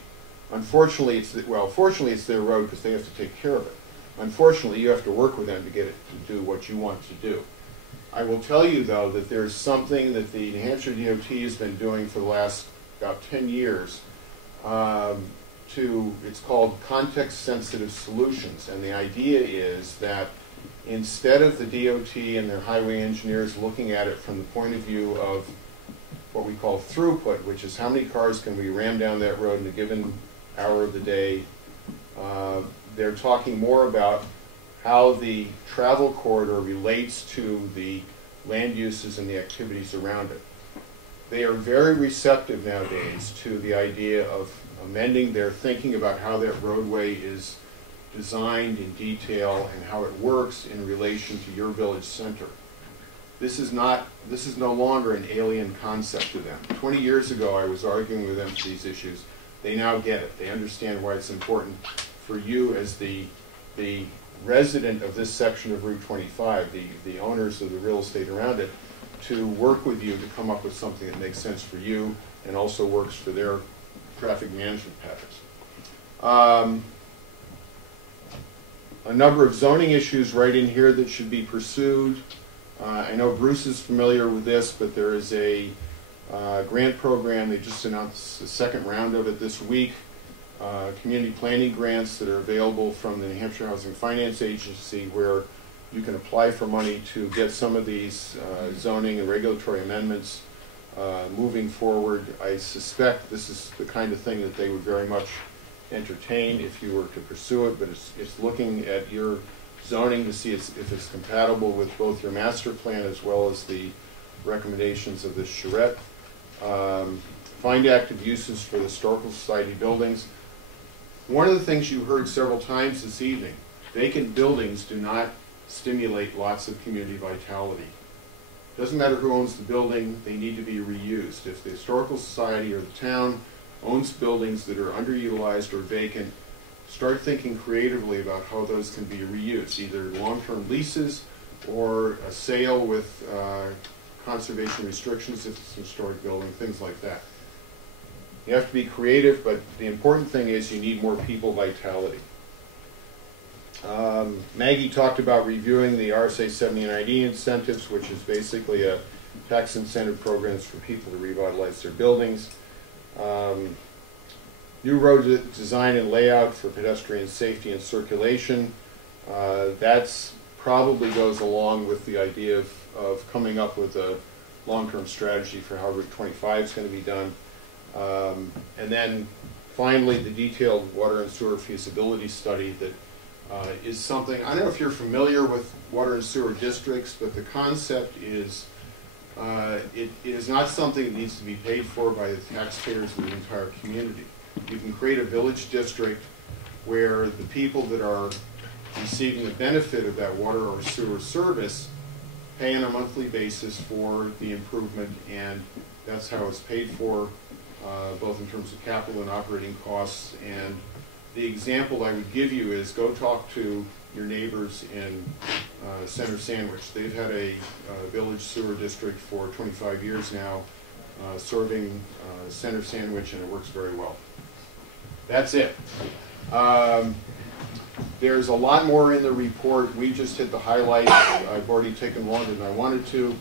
Unfortunately, fortunately it's their road because they have to take care of it. Unfortunately, you have to work with them to get it to do what you want to do. I will tell you, though, that there's something that the New Hampshire DOT has been doing for the last about 10 years. It's called context-sensitive solutions, and the idea is that instead of the DOT and their highway engineers looking at it from the point of view of what we call throughput, which is how many cars can we ram down that road in a given hour of the day, they're talking more about how the travel corridor relates to the land uses and the activities around it. They are very receptive nowadays to the idea of amending their thinking about how that roadway is designed in detail and how it works in relation to your village center. This is no longer an alien concept to them. 20 years ago I was arguing with them for these issues. They now get it. They understand why it's important for you as the resident of this section of Route 25, the owners of the real estate around it, to work with you to come up with something that makes sense for you and also works for their traffic management patterns. A number of zoning issues right in here that should be pursued. I know Bruce is familiar with this, but there is a grant program. They just announced the second round of it this week. Community planning grants that are available from the New Hampshire Housing Finance Agency, where you can apply for money to get some of these zoning and regulatory amendments moving forward. I suspect this is the kind of thing that they would very much entertain if you were to pursue it, but it's looking at your zoning to see if it's compatible with both your master plan as well as the recommendations of the Charrette. Find active uses for the Historical Society buildings. One of the things you heard several times this evening, vacant buildings do not stimulate lots of community vitality. Doesn't matter who owns the building, they need to be reused. If the Historical Society or the town owns buildings that are underutilized or vacant, start thinking creatively about how those can be reused, either long-term leases or a sale with conservation restrictions if it's an historic building, things like that. You have to be creative, but the important thing is you need more people vitality. Maggie talked about reviewing the RSA 70 and ID incentives, which is basically a tax incentive programs for people to revitalize their buildings. New road design and layout for pedestrian safety and circulation. That's probably goes along with the idea of coming up with a long-term strategy for how Route 25 is going to be done. And then finally, the detailed water and sewer feasibility study that is something, I don't know if you're familiar with water and sewer districts, but the concept is it is not something that needs to be paid for by the taxpayers of the entire community. You can create a village district where the people that are receiving the benefit of that water or sewer service pay on a monthly basis for the improvement, and that's how it's paid for, both in terms of capital and operating costs. And the example I would give you is go talk to your neighbors in Center Sandwich. They've had a village sewer district for 25 years now, serving Center Sandwich, and it works very well. That's it. There's a lot more in the report. We just hit the highlights. I've already taken longer than I wanted to.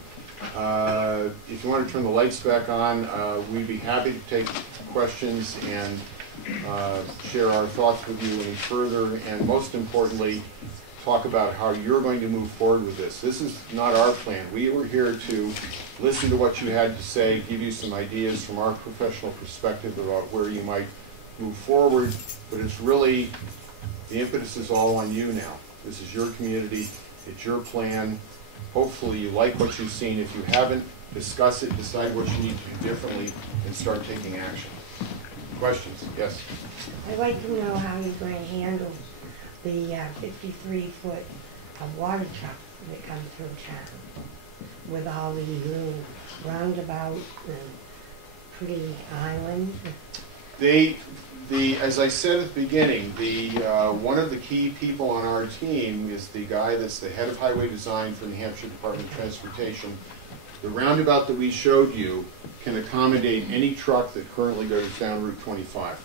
If you want to turn the lights back on, we'd be happy to take questions and share our thoughts with you any further, and most importantly, talk about how you're going to move forward with this. This is not our plan. We were here to listen to what you had to say, give you some ideas from our professional perspective about where you might move forward, but it's really, the impetus is all on you now. This is your community, it's your plan. Hopefully you like what you've seen. If you haven't, discuss it, decide what you need to do differently, and start taking action. Questions? Yes? I'd like to know how you're going to handle the 53-foot water truck that comes through town with all these little roundabouts and pretty islands. As I said at the beginning, one of the key people on our team is the guy that's the head of highway design for the New Hampshire Department of Transportation. The roundabout that we showed you can accommodate any truck that currently goes down Route 25.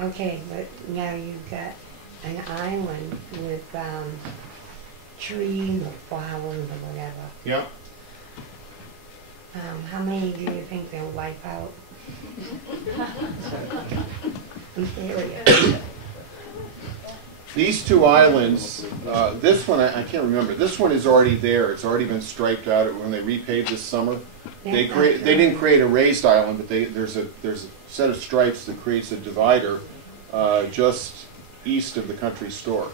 Okay, but now you've got an island with trees or flowers or whatever. Yep. How many do you think they'll wipe out? The area. These two islands, this one, I can't remember. This one is already there. It's already been striped out when they repaved this summer. They didn't create a raised island, but there's a set of stripes that creates a divider just east of the country store.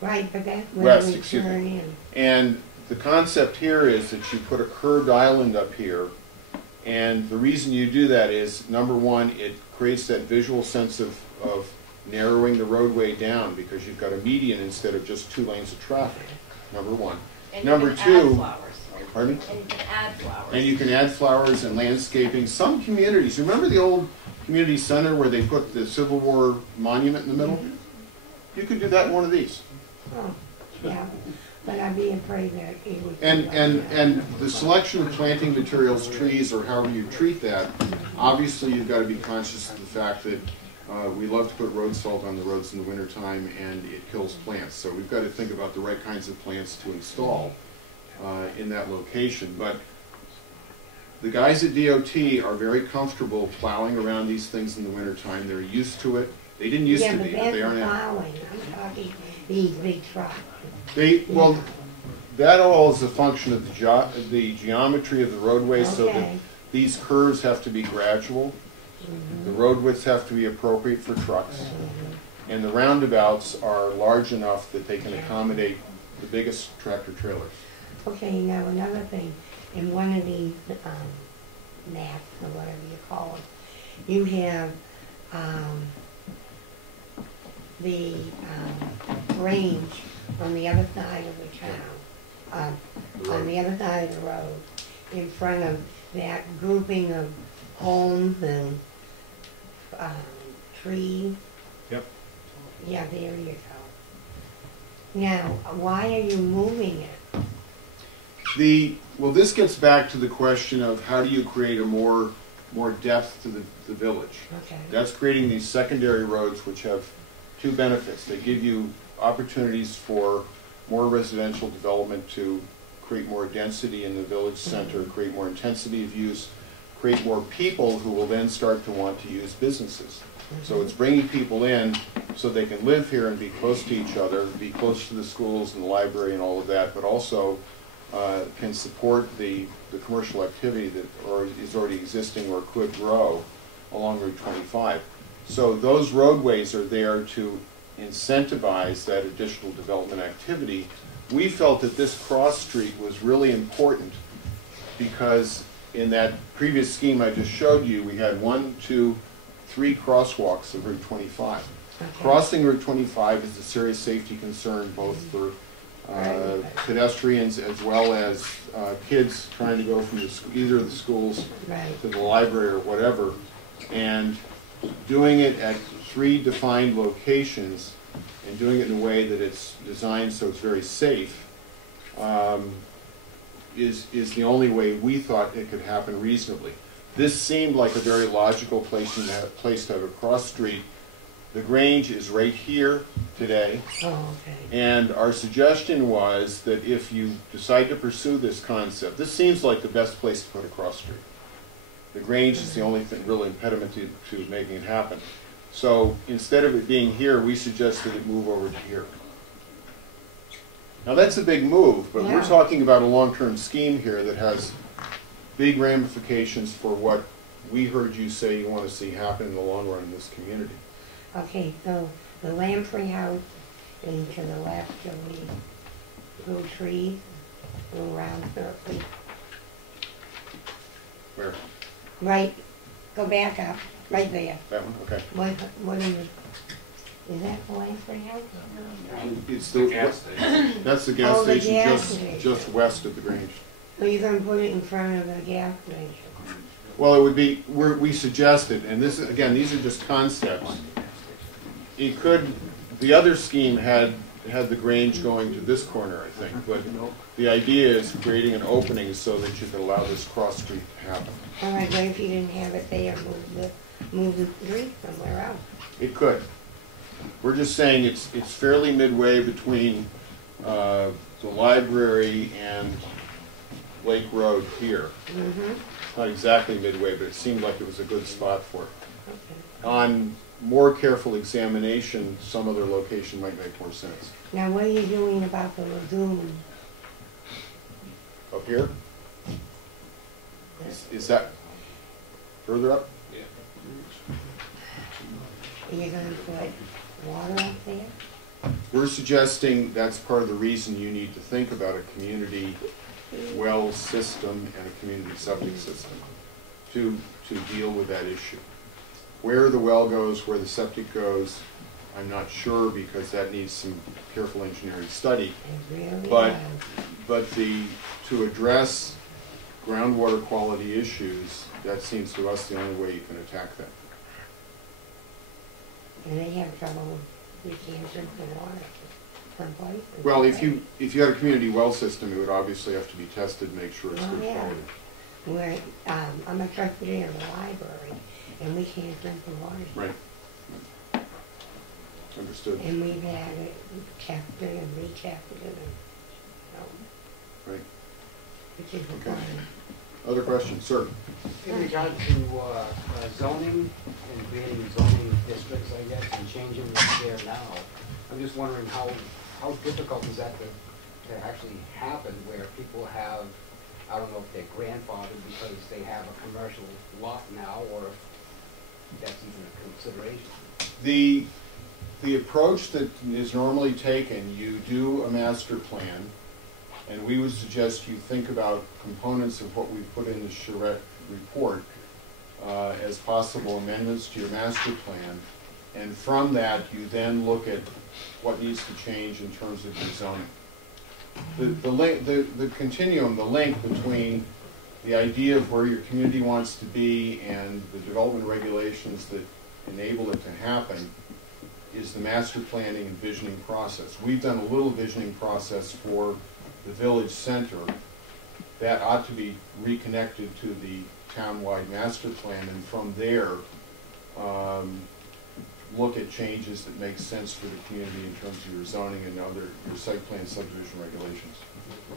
Right, but that's West, where we excuse turn me. in. And the concept here is that you put a curved island up here, and the reason you do that is, number one, it creates that visual sense of narrowing the roadway down because you've got a median instead of just 2 lanes of traffic, number one. And Number you can two, add flowers. pardon me? And you can add flowers. And you can add flowers and landscaping. Some communities, remember the old community center where they put the Civil War monument in the middle? You could do that in one of these. Oh, yeah, but I'd be afraid that it would. And the selection of planting materials, trees, or however you treat that, obviously you've got to be conscious of the fact that we love to put road salt on the roads in the wintertime and it kills plants. So we've got to think about the right kinds of plants to install in that location. But the guys at DOT are very comfortable plowing around these things in the wintertime. They're used to it. They didn't used to be, but they are now. Plowing. I'm talking these big trucks. Well, that all is a function of the geometry of the roadway, so that Okay. these curves have to be gradual. The road widths have to be appropriate for trucks. And the roundabouts are large enough that they can accommodate the biggest tractor trailers. Okay, now another thing, in one of these maps, or whatever you call it, you have the range on the other side of the town, on the other side of the road, in front of that grouping of homes and trees. Yep. Yeah, there you go. Now, why are you moving it? Well, this gets back to the question of how do you create a more depth to the village. Okay. That's creating these secondary roads which have two benefits. They give you opportunities for more residential development to create more density in the village center, create more intensity of use, create more people who will then start to want to use businesses. So it's bringing people in so they can live here and be close to each other, be close to the schools and the library and all of that, but also can support the commercial activity that is already existing or could grow along Route 25. So those roadways are there to incentivize that additional development activity. We felt that this cross street was really important because in that previous scheme I just showed you, we had 1, 2, 3 crosswalks of Route 25. Okay. Crossing Route 25 is a serious safety concern both for pedestrians as well as kids trying to go from either of the schools to the library or whatever. And doing it at 3 defined locations and doing it in a way that it's designed so it's very safe is the only way we thought it could happen reasonably. This seemed like a very logical place to have a cross street. The Grange is right here today, and our suggestion was that if you decide to pursue this concept, this seems like the best place to put a cross street. The Grange is the only real impediment to making it happen. So instead of it being here, we suggested it move over to here. Now that's a big move, but we're talking about a long-term scheme here that has big ramifications for what we heard you say you want to see happen in the long run in this community. Okay, so the Lamprey house and to the left of the little trees, little round circle. Where? Right, go back up, right there. That one? Okay. What are you, is that the Lamprey house? It's the gas station. That's the gas station just west of the Grange. So you're going to put it in front of the gas station? Well, it would be, we suggested, and this is, again, these are just concepts. It could, the other scheme had the Grange going to this corner, I think, but the idea is creating an opening so that you could allow this cross street to happen. All right, but if you didn't have it there, move the street somewhere else. It could. We're just saying it's fairly midway between the library and Lake Road here. Not exactly midway, but it seemed like it was a good spot for it. Okay. On more careful examination, some other location might make more sense. Now, what are you doing about the lagoon? Up here? Is that further up? Are you going to put water up there? We're suggesting that's part of the reason you need to think about a community well system and a community septic system to deal with that issue. Where the well goes, where the septic goes, I'm not sure because that needs some careful engineering study. Really But to address groundwater quality issues, that seems to us the only way you can attack that. And they have trouble with cancer for water someplace? Well, if you had a community well system, it would obviously have to be tested to make sure it's good quality. We're, I'm a trustee of the library, and we can't drink the water. Right. Understood. And we've had it tested and retested and, Right. which is Okay. fine. Other questions, sir? In regard to zoning and creating zoning districts, I guess, and changing what's there now, I'm just wondering how difficult is that to actually happen where people have, I don't know if they're grandfathered because they have a commercial lot now, or if that's even a consideration. The approach that is normally taken, you do a master plan, and we would suggest you think about components of what we put in the Charrette report as possible amendments to your master plan, and from that you then look at what needs to change in terms of your zoning. The continuum, the link between the idea of where your community wants to be and the development regulations that enable it to happen is the master planning and visioning process. We've done a little visioning process for the village center. That ought to be reconnected to the town-wide master plan, and from there look at changes that make sense for the community in terms of your zoning and your site plan subdivision regulations.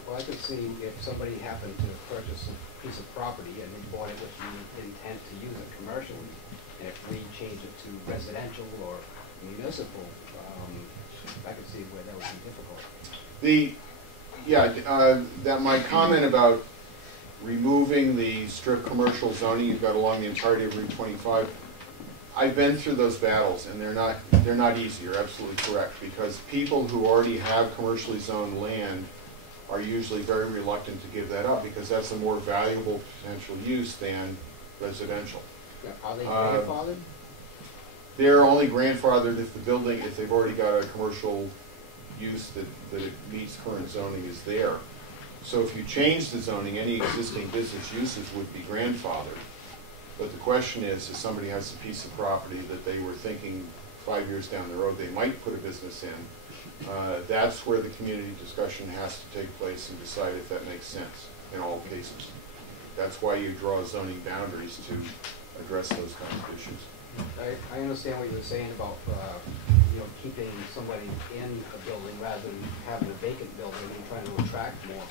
Well, I could see if somebody happened to purchase a piece of property and they bought it with the intent to use it commercially, and if we change it to residential or municipal, I could see where that would be difficult. That my comment about removing the strict commercial zoning you've got along the entirety of Route 25, I've been through those battles, and they're not easy. You're absolutely correct, because people who already have commercially zoned land are usually very reluctant to give that up, because that's a more valuable potential use than residential. Yeah, are they grandfathered? They're only grandfathered if the building, if they've already got a commercial use that it meets current zoning is there. So if you change the zoning, any existing business uses would be grandfathered. But the question is, if somebody has a piece of property that they were thinking 5 years down the road they might put a business in, that's where the community discussion has to take place and decide if that makes sense in all cases. That's why you draw zoning boundaries to address those kinds of issues. I understand what you were saying about keeping somebody in a building rather than having a vacant building and trying to attract more.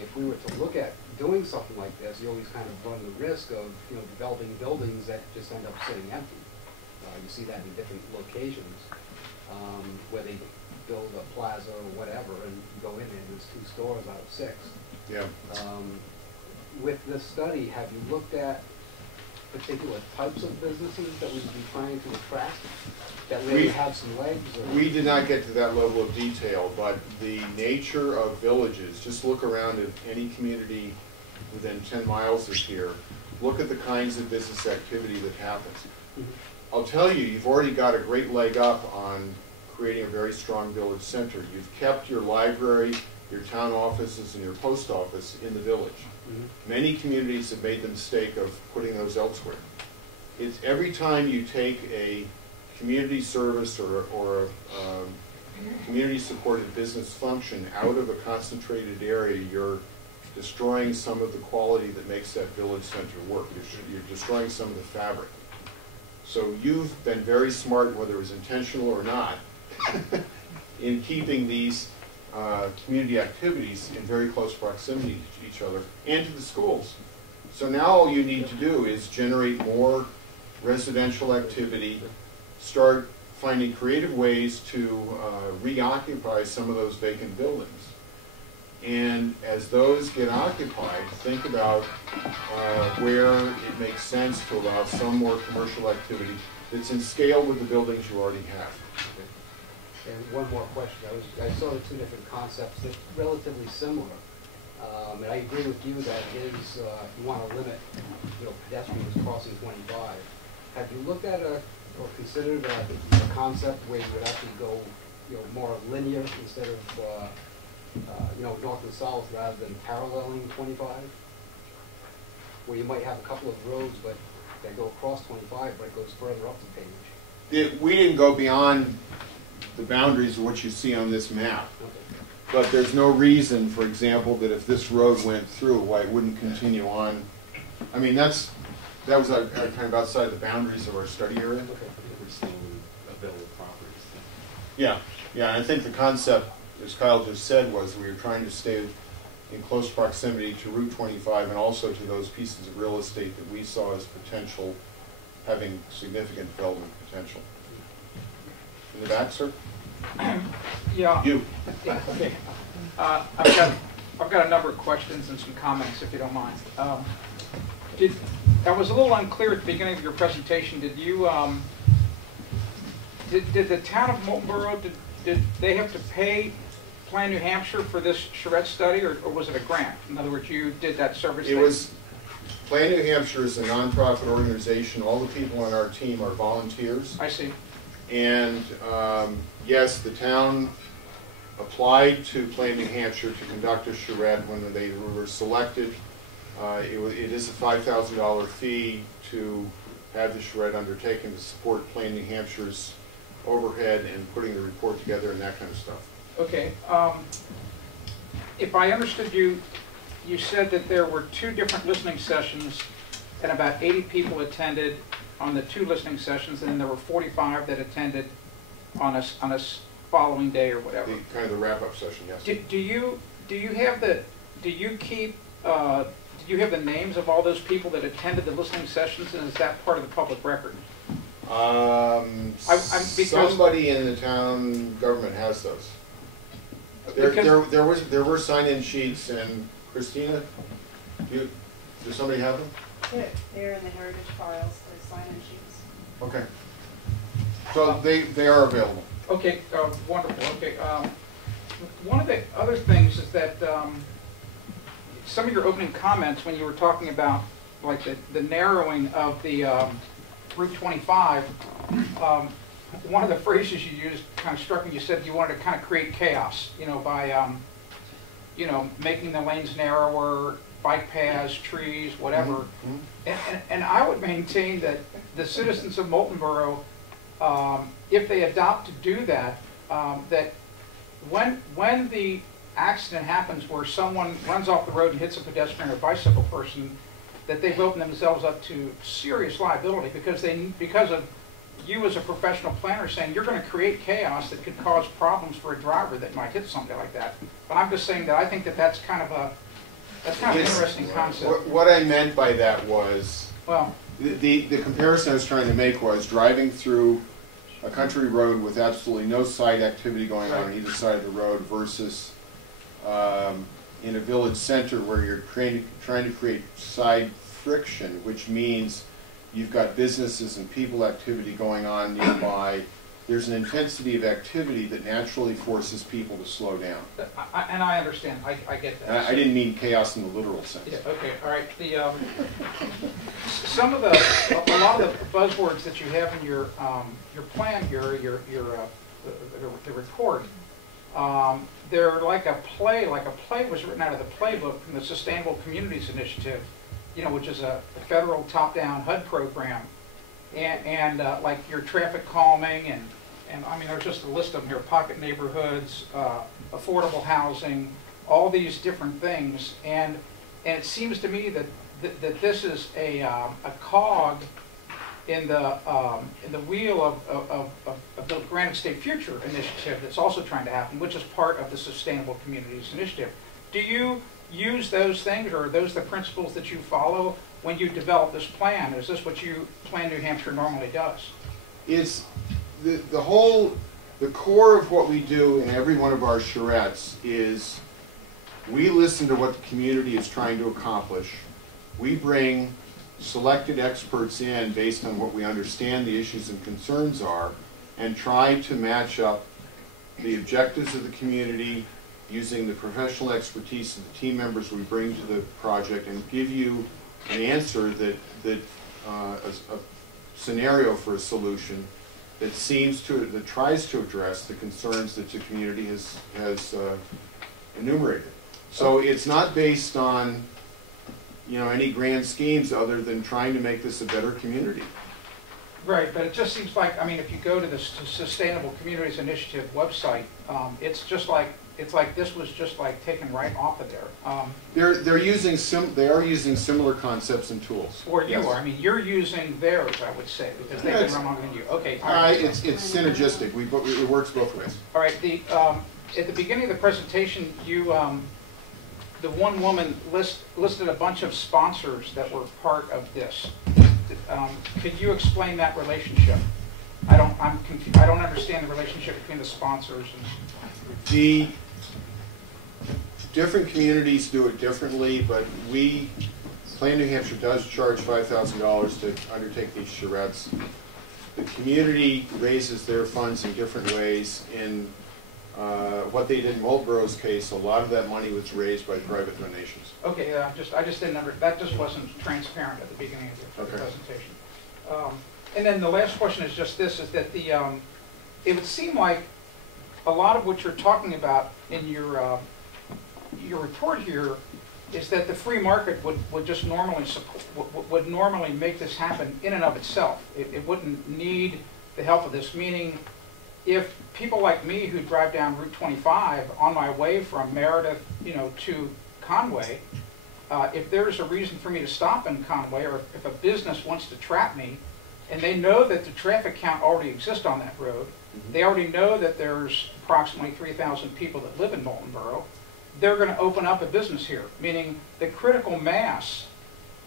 If we were to look at doing something like this, you always kind of run the risk of developing buildings that just end up sitting empty. You see that in different locations where they build a plaza or whatever, and you go in and there's 2 stores out of 6. Yeah. With this study, have you looked at particular types of businesses that we'd be trying to attract that really have some legs? Or? We did not get to that level of detail, but the nature of villages, just look around at any community within 10 miles of here, look at the kinds of business activity that happens. I'll tell you, you've already got a great leg up on creating a very strong village center. You've kept your library, your town offices, and your post office in the village. Many communities have made the mistake of putting those elsewhere. It's every time you take a community service or a community-supported business function out of a concentrated area, you're destroying some of the quality that makes that village center work. You're destroying some of the fabric. So you've been very smart, whether it was intentional or not, in keeping these community activities in very close proximity to each other and to the schools. So now all you need to do is generate more residential activity, start finding creative ways to reoccupy some of those vacant buildings. And as those get occupied, think about where it makes sense to allow some more commercial activity that's in scale with the buildings you already have. And one more question. I saw the 2 different concepts that are relatively similar. And I agree with you that you want to limit pedestrians crossing 25. Have you looked at or considered a concept where you would actually go more linear instead of north and south rather than paralleling 25? Where you might have a couple of roads that go across 25, but it goes further up the page. We didn't go beyond the boundaries of what you see on this map. Okay. But there's no reason, for example, that if this road went through, why it wouldn't continue on. I mean, that was kind of outside the boundaries of our study area. Okay. We're still available properties. Yeah, I think the concept, as Kyle just said, was we were trying to stay in close proximity to Route 25 and also to those pieces of real estate that we saw as potential, having significant development potential. In the back, sir? Yeah. You. Yeah, okay. I've got a number of questions and some comments, if you don't mind. I was a little unclear at the beginning of your presentation. Did you did the town of Moultonborough, did they have to pay Plan New Hampshire for this Charrette study, or was it a grant? In other words, you did that service. It was. Plan New Hampshire is a nonprofit organization. All the people on our team are volunteers. I see. And yes, the town applied to Plan New Hampshire to conduct a charrette. When they were selected, it is a $5,000 fee to have the charrette undertaken to support Plan New Hampshire's overhead and putting the report together and that kind of stuff. Okay. If I understood you, you said that there were 2 different listening sessions and about 80 people attended, on the 2 listening sessions, and then there were 45 that attended on a following day or whatever. Kind of the wrap-up session, yes. Do you have the names of all those people that attended the listening sessions, and is that part of the public record? Somebody in the town government has those. There were sign-in sheets, and Christina, does somebody have them? They're in the heritage files, the sign-in sheets. Okay. So they are available. Okay, wonderful. Okay, one of the other things is that some of your opening comments when you were talking about like the narrowing of the Route 25, one of the phrases you used kind of struck me. You said you wanted to kind of create chaos, by making the lanes narrower, bike paths, trees, whatever. And I would maintain that the citizens of Moultonborough, if they adopt to do that, that when the accident happens where someone runs off the road and hits a pedestrian or bicycle person, that they've opened themselves up to serious liability because of you as a professional planner saying you're going to create chaos that could cause problems for a driver that might hit somebody like that. But I'm just saying that I think that that's kind of an interesting concept. What I meant by that was, well, the comparison I was trying to make was driving through a country road with absolutely no side activity going on either side of the road versus in a village center where you're trying to create side friction, which means you've got businesses and people activity going on nearby. There's an intensity of activity that naturally forces people to slow down. And I understand. I get that. I didn't mean chaos in the literal sense. Yeah, okay, all right. A lot of the buzzwords that you have in your plan here, the report, they're like a play. Like a play was written out of the playbook from the Sustainable Communities Initiative, which is a federal top-down HUD program, and like your traffic calming and I mean there's just a list of them here: pocket neighborhoods, affordable housing, all these different things, and it seems to me that this is a cog in the wheel of the Granite State Future Initiative that's also trying to happen, which is part of the Sustainable Communities Initiative. Do you use those things, or are those the principles that you follow when you develop this plan? Is this what Plan New Hampshire normally does? It's the core of what we do in every one of our charrettes is we listen to what the community is trying to accomplish. We bring selected experts in based on what we understand the issues and concerns are, and try to match up the objectives of the community using the professional expertise of the team members we bring to the project, and give you an answer that a scenario for a solution that tries to address the concerns that the community has enumerated. So it's not based on any grand schemes other than trying to make this a better community. Right, but it just seems like, I mean, if you go to the Sustainable Communities Initiative website, it's like this was just like taken right off of there. They are using similar concepts and tools. Or you are. I mean, you're using theirs, I would say, because they've been longer than you. Okay. All right. It's synergistic. It works both ways. All right. At the beginning of the presentation, the one woman listed a bunch of sponsors that were part of this. Could you explain that relationship? I don't understand the relationship between the sponsors and the different communities do it differently, but Plan New Hampshire does charge $5,000 to undertake these charrettes. The community raises their funds in different ways. In what they did in Moultonborough's case, a lot of that money was raised by private donations. Okay, I just didn't that just wasn't transparent at the beginning of the presentation. And then the last question is just this: is that it would seem like a lot of what you're talking about in your report here is that the free market would just normally would normally make this happen in and of itself. It wouldn't need the help of this. Meaning, if people like me who drive down Route 25 on my way from Meredith, to Conway, if there's a reason for me to stop in Conway, or if a business wants to trap me and they know that the traffic count already exists on that road. They already know that there's approximately 3,000 people that live in Moultonborough. They're going to open up a business here, meaning the critical mass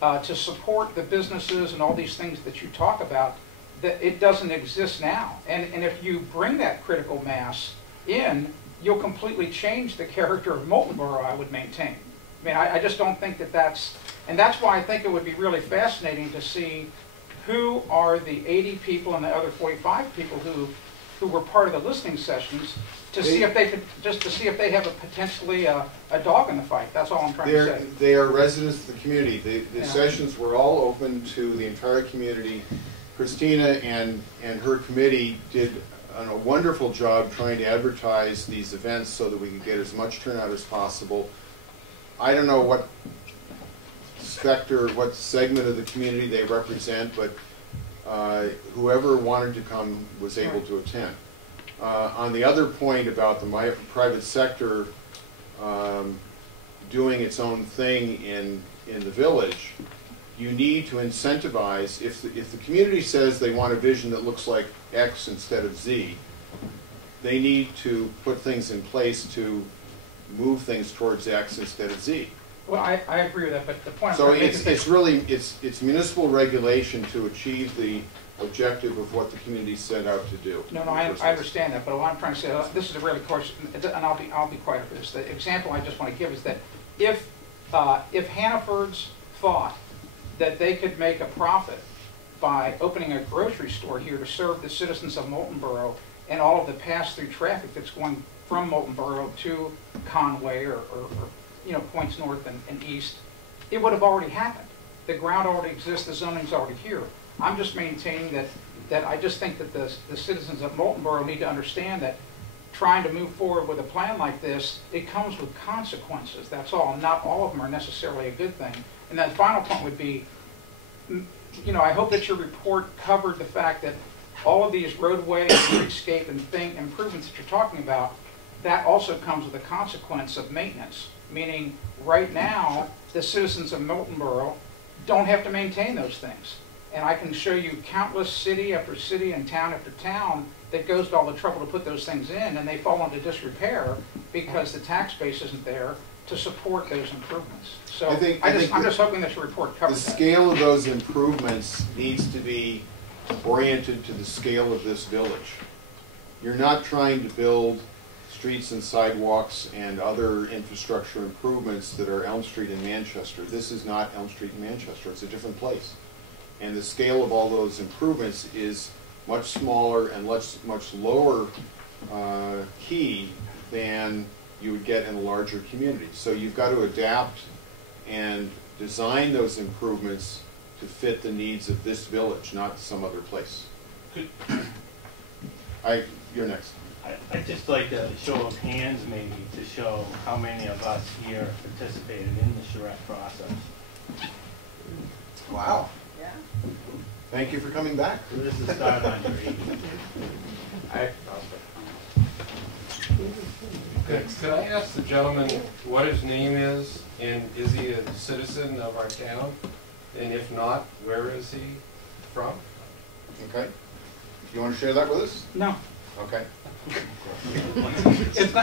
to support the businesses and all these things that you talk about, that it doesn't exist now. And if you bring that critical mass in, you'll completely change the character of Moultonborough, I would maintain. I mean, I just don't think that that's, and that's why I think it would be really fascinating to see who are the 80 people and the other 45 people who were part of the listening sessions, to see if they could, just to see if they have a potentially a dog in the fight. That's all I'm trying to say. They are residents of the community. The Yeah. sessions were all open to the entire community. Christina and her committee did a wonderful job trying to advertise these events so that we could get as much turnout as possible. I don't know what what segment of the community they represent, but whoever wanted to come was able to attend. On the other point about the private sector doing its own thing in the village, you need to incentivize, if the community says they want a vision that looks like X instead of Z, they need to put things in place to move things towards X instead of Z. Well, I agree with that, but the point So I'm trying to make it's really, it's municipal regulation to achieve the objective of what the community set out to do. No, I understand that, but what I'm trying to say, this is a really course, and I'll be quiet for this. The example I just want to give is that if Hannaford's thought that they could make a profit by opening a grocery store here to serve the citizens of Moultonborough and all of the pass-through traffic that's going from Moultonborough to Conway or points north and east, it would have already happened. The ground already exists, the zoning's already here. I'm just maintaining that I just think that the citizens of Moultonborough need to understand that trying to move forward with a plan like this, it comes with consequences, that's all. Not all of them are necessarily a good thing. And then the final point would be, I hope that your report covered the fact that all of these roadway and streetscape and improvements that you're talking about, that also comes with a consequence of maintenance. Meaning, right now, the citizens of Moultonborough don't have to maintain those things. And I can show you countless city after city and town after town that goes to all the trouble to put those things in, and they fall into disrepair because the tax base isn't there to support those improvements. So I'm just hoping that your report covers that. The scale of those improvements needs to be oriented to the scale of this village. You're not trying to build streets and sidewalks and other infrastructure improvements that are Elm Street in Manchester. This is not Elm Street in Manchester. It's a different place. And the scale of all those improvements is much smaller and much lower key than you would get in a larger community. So you've got to adapt and design those improvements to fit the needs of this village, not some other place. You're next. I'd just like a show of hands maybe to show how many of us here participated in the Charrette process. Wow. Yeah. Thank you for coming back. So this is start on your 80. Could I ask the gentleman what his name is, and is he a citizen of our town? And if not, where is he from? Okay. You want to share that with us? No. Okay. It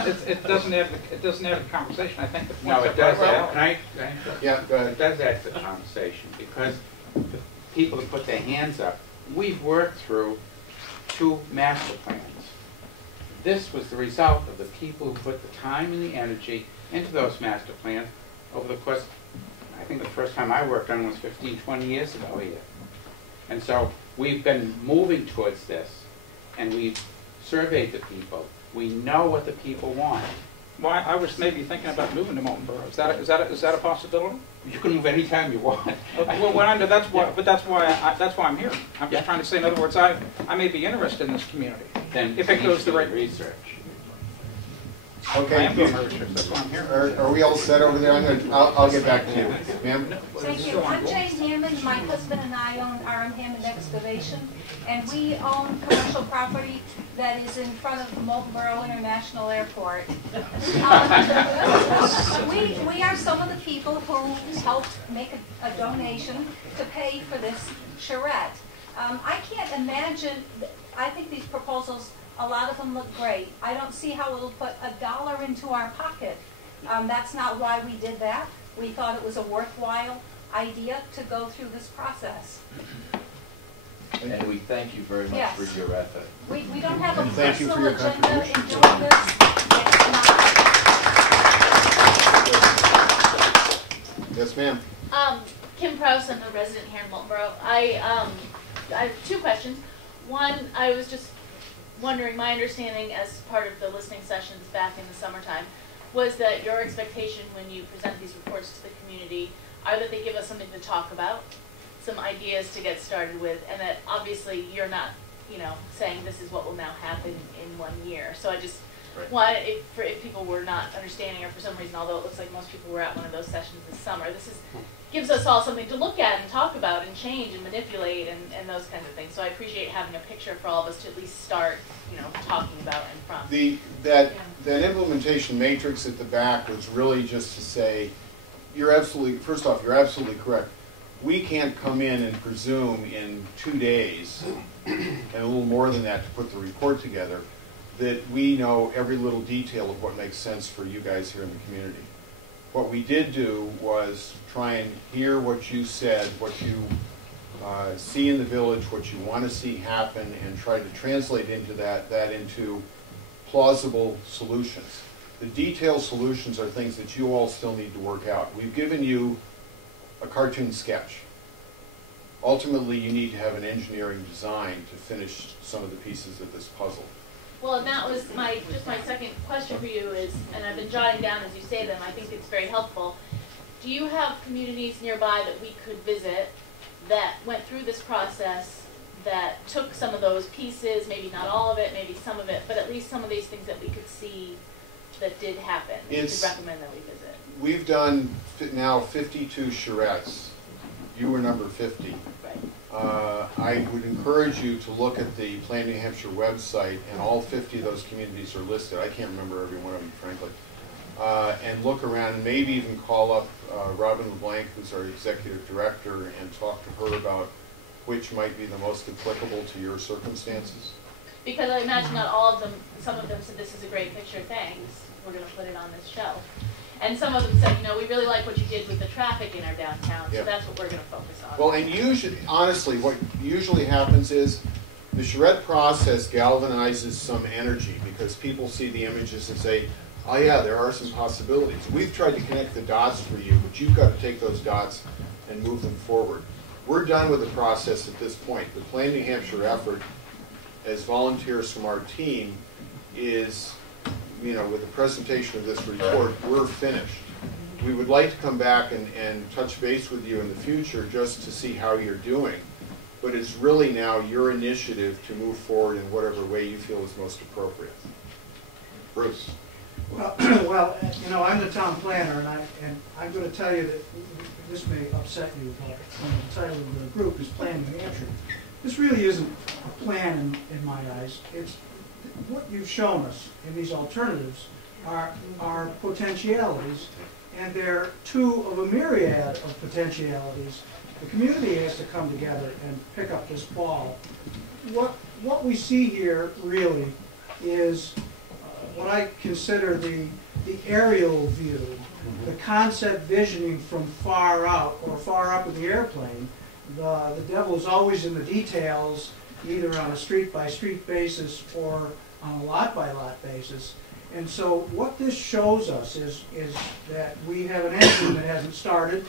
doesn't add the conversation. I think the point. No, it does add. Yeah, go ahead. It does add to the conversation because the people who put their hands up, we've worked through 2 master plans. This was the result of the people who put the time and the energy into those master plans over the course. I think the first time I worked on was 15, 20 years ago here. And so we've been moving towards this, and we've surveyed the people. We know what the people want. Well, I was maybe thinking about moving to Moultonborough. Is that a possibility? You can move anytime you want. Well, that's why I'm here. I'm just trying to say, in other words, I may be interested in this community. Then if it goes the right research. Okay. I am doing my research. That's why I'm here. Are we all set over there? I'll get back to you, ma'am. Thank you. I'm Jane Hammond. My husband and I own R.M. Hammond Excavation, and we own commercial property that is in front of Moultonborough International Airport. We are some of the people who helped make a donation to pay for this charrette. I can't imagine, I think these proposals, a lot of them look great. I don't see how it'll put $1 into our pocket. That's not why we did that. We thought it was a worthwhile idea to go through this process. And we thank you very much Yes. for your effort. We don't have a And thank you for personal your agenda in contribution. doing this. It's not. Yes, ma'am. Kim Prouse, I'm a resident here in Moultonborough. I have two questions. One, I was just wondering, my understanding as part of the listening sessions back in the summertime was that your expectation when you present these reports to the community are that they give us something to talk about, some ideas to get started with, and that obviously you're not, saying this is what will now happen in 1 year. So I just wanted, if people were not understanding, or for some reason, although it looks like most people were at one of those sessions this summer, gives us all something to look at and talk about and change and manipulate and those kinds of things. So I appreciate having a picture for all of us to at least start, talking about and from. That implementation matrix at the back was really just to say, first off, you're absolutely correct. We can't come in and presume in 2 days, and a little more than that to put the report together, that we know every little detail of what makes sense for you guys here in the community. What we did do was try and hear what you said, what you see in the village, what you want to see happen, and try to translate into that into plausible solutions. The detailed solutions are things that you all still need to work out. We've given you a cartoon sketch. Ultimately, you need to have an engineering design to finish some of the pieces of this puzzle. Well, and that was my second question for you is, and I've been jotting down as you say them, I think it's very helpful. Do you have communities nearby that we could visit that went through this process, that took some of those pieces, maybe not all of it, maybe some of it, but at least some of these things that we could see that did happen, that you could recommend that we visit? We've done now 52 charrettes. You were number 50. Right. I would encourage you to look at the Plan New Hampshire website, and all 50 of those communities are listed. I can't remember every one of them, frankly. And look around, and maybe even call up Robin LeBlanc, who's our executive director, and talk to her about which might be the most applicable to your circumstances. Because I imagine not all of them, some of them said this is a great picture, thanks, we're going to put it on this shelf. And some of them said, we really like what you did with the traffic in our downtown, so that's what we're going to focus on. Well, and usually, honestly, what usually happens is the charrette process galvanizes some energy because people see the images and say, oh yeah, there are some possibilities. We've tried to connect the dots for you, but you've got to take those dots and move them forward. We're done with the process at this point. The Plan New Hampshire effort, as volunteers from our team, is, with the presentation of this report, we're finished. We would like to come back and touch base with you in the future just to see how you're doing. But it's really now your initiative to move forward in whatever way you feel is most appropriate. Bruce. Well, I'm the town planner, and I'm going to tell you that this may upset you, but the title of the group is Plan New Hampshire. This really isn't a plan in my eyes. It's what you've shown us in these alternatives are potentialities, and they're two of a myriad of potentialities. The community has to come together and pick up this ball. What we see here really is what I consider the aerial view, the concept visioning from far out or far up in the airplane. The devil is always in the details, either on a street-by-street basis or on a lot-by-lot basis. And so what this shows us is that we have an engine that hasn't started,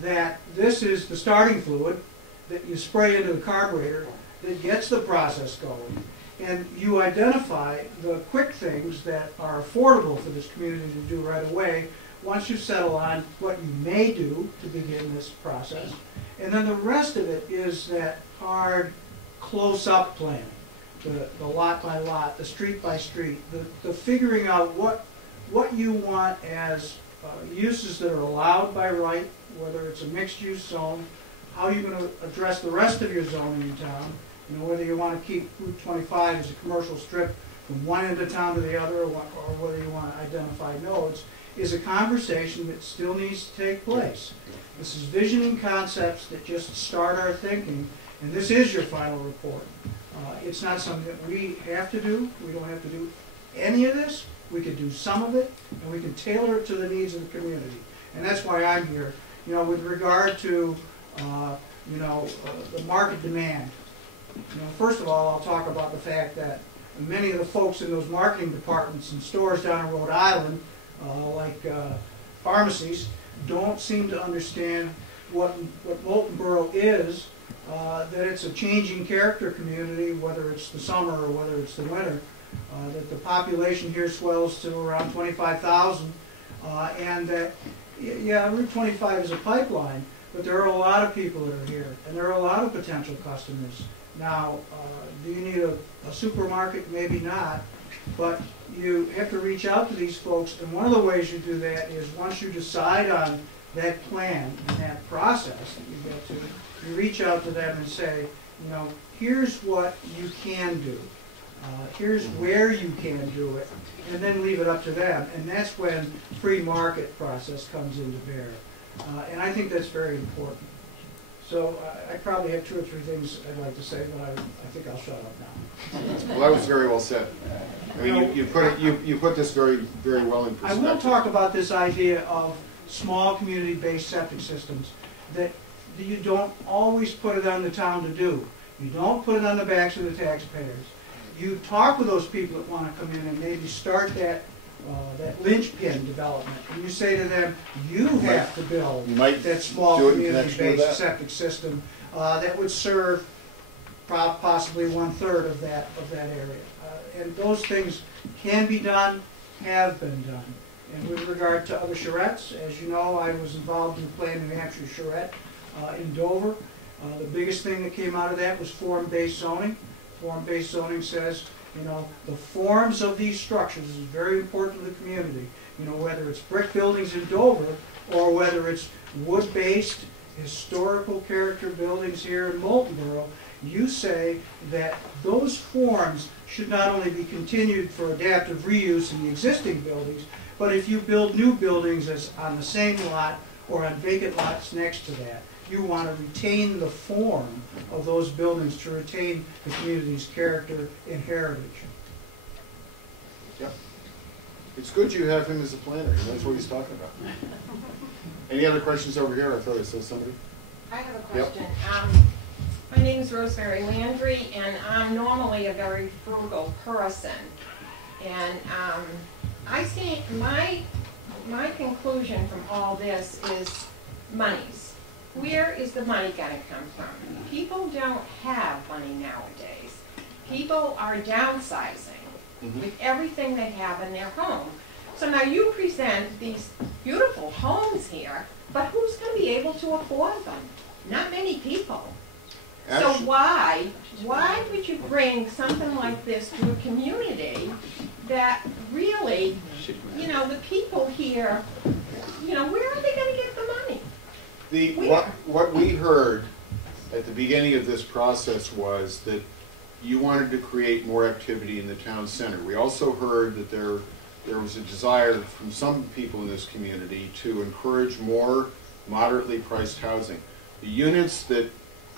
that this is the starting fluid that you spray into the carburetor that gets the process going. And you identify the quick things that are affordable for this community to do right away once you settle on what you may do to begin this process. And then the rest of it is that hard, close-up planning, the lot by lot, the street by street, the figuring out what you want as uses that are allowed by right, whether it's a mixed-use zone, how you're going to address the rest of your zoning in town, whether you want to keep Route 25 as a commercial strip from one end of town to the other, or whether you want to identify nodes. is a conversation that still needs to take place. This is visioning concepts that just start our thinking, and this is your final report. It's not something that we have to do. We don't have to do any of this. We could do some of it, and we can tailor it to the needs of the community. And that's why I'm here. You know, with regard to, the market demand. You know, first of all, I'll talk about the fact that many of the folks in those marketing departments and stores down in Rhode Island, like pharmacies, don't seem to understand what Moultonborough is, that it's a changing character community, whether it's the summer or whether it's the winter, that the population here swells to around 25,000, and that, yeah, Route 25 is a pipeline, but there are a lot of people that are here, and there are a lot of potential customers. Now, do you need a supermarket? Maybe not, but you have to reach out to these folks, and one of the ways you do that is once you decide on that plan and that process that you get to, you reach out to them and say, you know, here's what you can do. Here's where you can do it, and then leave it up to them. And that's when free market process comes into bear. And I think that's very important. So I probably have 2 or 3 things I'd like to say, but I think I'll shut up now. Well, that was very well said. I mean, you put this very, very well in perspective. I will talk about this idea of small community-based septic systems, that you don't always put it on the town to do. You don't put it on the backs of the taxpayers. You talk with those people that want to come in and maybe start that linchpin development, and you say to them, you have to build that small community-based septic system that would serve possibly 1/3 of that area. And those things can be done, have been done. And with regard to other charrettes, as you know, I was involved in the Plan New Hampshire charrette in Dover. The biggest thing that came out of that was form-based zoning. Form-based zoning says, you know, the forms of these structures is very important to the community. You know, whether it's brick buildings in Dover or whether it's wood-based historical character buildings here in Moultonborough, you say that those forms should not only be continued for adaptive reuse in the existing buildings, but if you build new buildings as on the same lot or on vacant lots next to that, you want to retain the form of those buildings to retain the community's character and heritage. Yep. It's good you have him as a planner. He knows what he's talking about. Any other questions over here? I thought I saw somebody. I have a question. Yep. My name is Rosemary Landry, and I'm normally a very frugal person. And I see my conclusion from all this is monies. Where is the money going to come from? People don't have money nowadays. People are downsizing with everything they have in their home. So now you present these beautiful homes here, but who's going to be able to afford them? Not many people. So why would you bring something like this to a community that really, you know, the people here, you know, where are they going to get the money? What we heard at the beginning of this process was that you wanted to create more activity in the town center. We also heard that there was a desire from some people in this community to encourage more moderately priced housing. The units that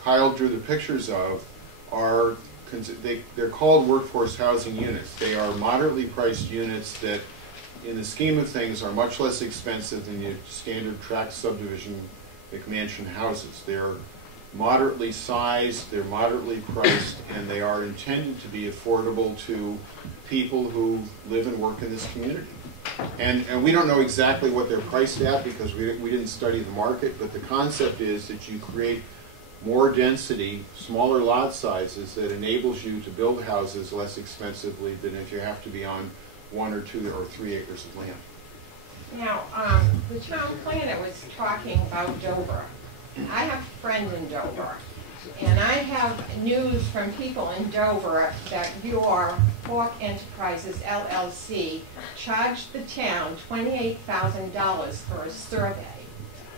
Kyle drew the pictures of they're called workforce housing units. They are moderately priced units that, in the scheme of things, are much less expensive than your standard tract subdivision McMansion houses. They're moderately sized, they're moderately priced, and they are intended to be affordable to people who live and work in this community. And we don't know exactly what they're priced at because we didn't study the market, but the concept is that you create more density, smaller lot sizes that enables you to build houses less expensively than if you have to be on 1 or 2 or 3 acres of land. Now, the town planner was talking about Dover. I have a friend in Dover, and I have news from people in Dover that your Fork Enterprises LLC charged the town $28,000 for a survey.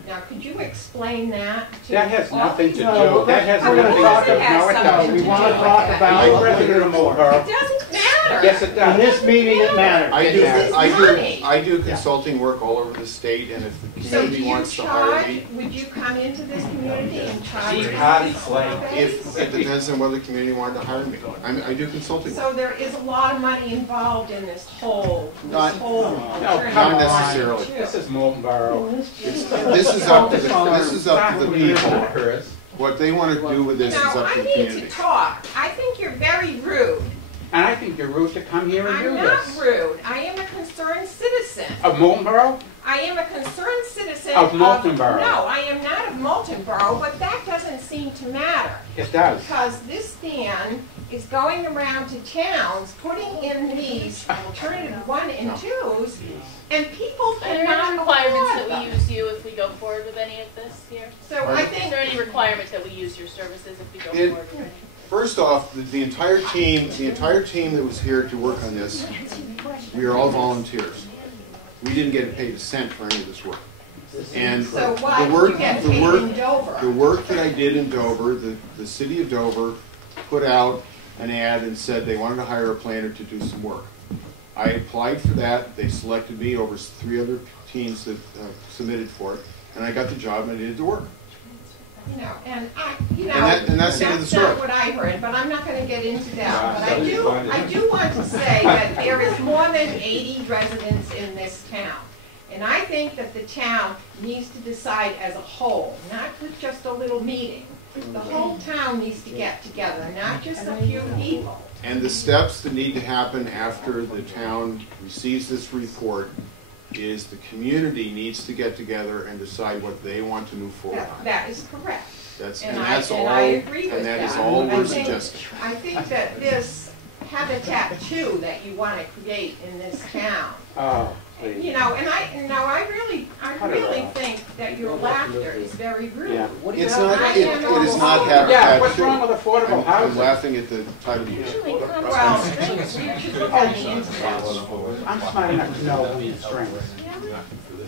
Now, could you explain that? That has nothing to do. That has nothing to do. No, it doesn't. We want to talk about It doesn't matter. matters. Yes, it In does. this meeting, it matters. I do consulting work all over the state, and if the So do community you wants to hire charge, me, would you come into this community and charge? if it depends on whether the community wanted to hire me. I do consulting work. So there is a lot of money involved in this whole Not- journey. Not necessarily. This is Moultonborough. This is up to the people. What they want to do with this is Now, up I to the need to community. talk. I think you're very rude. And I think you're rude to come here and do I'm not this. rude. I am a concerned citizen. Of Moultonborough? I am a concerned citizen Of Moultonborough. No, I am not of Moultonborough, but that doesn't seem to matter. It does. Because this man is going around to towns, putting in these alternative 1 and 2s, and people Are there cannot any requirements afford that we them. use you if we go forward with any of this here? So I Is think, there any requirement that we use your services if we go It- forward with any? First off, the entire team that was here to work on this, we are all volunteers. We didn't get paid a cent for any of this work. And so why the did work, you get the paid work, in Dover? the work that I did in Dover, the city of Dover put out an ad and said they wanted to hire a planner to do some work. I applied for that. They selected me over 3 other teams that submitted for it, and I got the job and I did the work. You know, and I, you know, And that's the end of the story. not what I heard, but I'm not gonna get into that. But I do want to say that there is more than 80 residents in this town. And I think that the town needs to decide as a whole, not with just a little meeting. The whole town needs to get together, not just a few people. And the steps that need to happen after the town receives this report is the community needs to get together and decide what they want to move forward on. That is correct. And that's all, I agree with and that is that. all I we're think- suggesting. I think that this habitat too that you want to create in this town, Oh, you know, and I really think that your laughter is very rude. Yeah. It's not, it is not habitat. Yeah, what's wrong with affordable I'm housing? laughing at the title you used. Well, you should look on the internet. I'm smart enough to know who strings.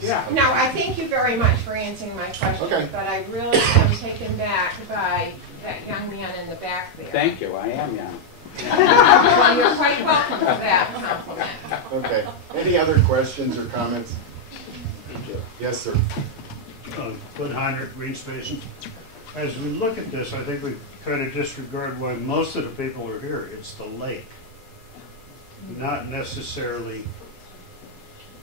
Yeah. No, I thank you very much for answering my question, Okay. but I really am taken back by that young man in the back there. Thank you, I am young. Well, you're quite welcome for that compliment. Okay. Any other questions or comments? Yes, sir. Bud Heinrich, Green Space. As we look at this, I think we kind of disregard why most of the people are here. It's the lake. Not necessarily,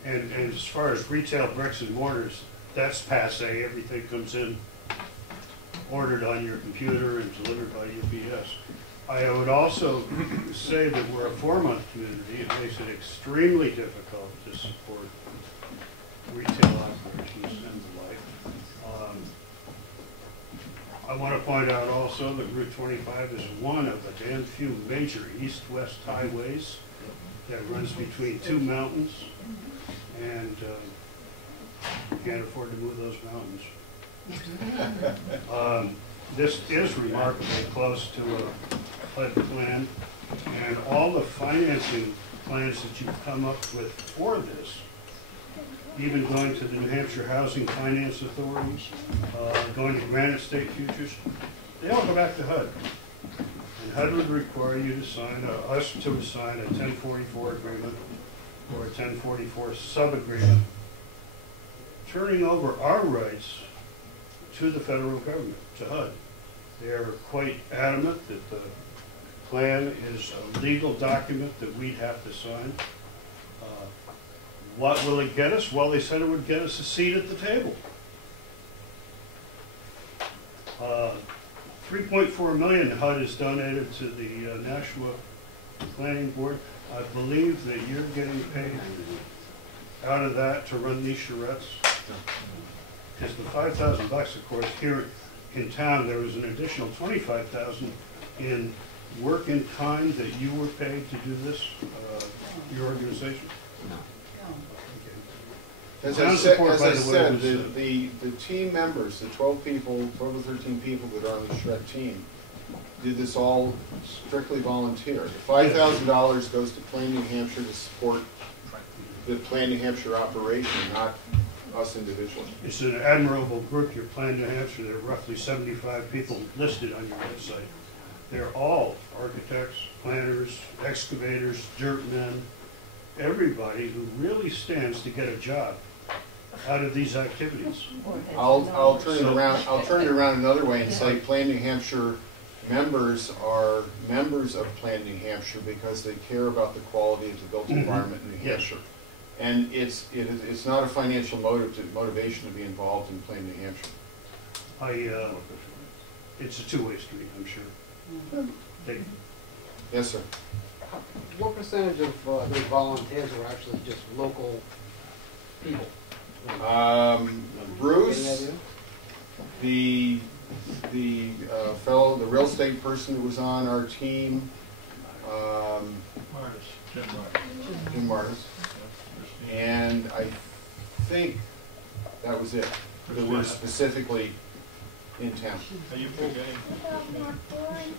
and as far as retail bricks and mortars, that's passe. Everything comes in, ordered on your computer and delivered by UPS. I would also say that we're a 4-month community. It makes it extremely difficult to support retail operations and the like. I want to point out also that Route 25 is one of the damn few major east-west highways that runs between 2 mountains, and you can't afford to move those mountains. This is remarkably close to a flood plan, and all the financing plans that you've come up with for this, even going to the New Hampshire Housing Finance Authority, going to Granite State Futures, they all go back to HUD. And HUD would require you to sign, us to sign a 1044 agreement or a 1044 sub-agreement, turning over our rights to the federal government, to HUD. They are quite adamant that the plan is a legal document that we'd have to sign. What will it get us? Well, they said it would get us a seat at the table. 3.4 million HUD has donated to the Nashua Planning Board. I believe that you're getting paid out of that to run these charrettes. Because the $5,000, of course, here in town, there was an additional $25,000 in work in kind that you were paid to do this, your organization? No. As I said, the team members, the 12 or 13 people that are on the Charrette team, did this all strictly volunteer. The $5,000 goes to Plan New Hampshire to support the Plan New Hampshire operation, not us individually. It's an admirable group, your Plan New Hampshire. There are roughly 75 people listed on your website. they're all architects, planners, excavators, dirt men, everybody who really stands to get a job out of these activities. I'll turn it around. I'll turn it around another way and say Plan New Hampshire members are members of Plan New Hampshire because they care about the quality of the built environment in New Hampshire. And it's not a financial motivation to be involved in Plan New Hampshire. It's a two-way street, I'm sure. Yes, sir. What percentage of those volunteers are actually just local people? Bruce, the fellow, the real estate person who was on our team, Jim Martis, and I think that was it. That were specifically in town.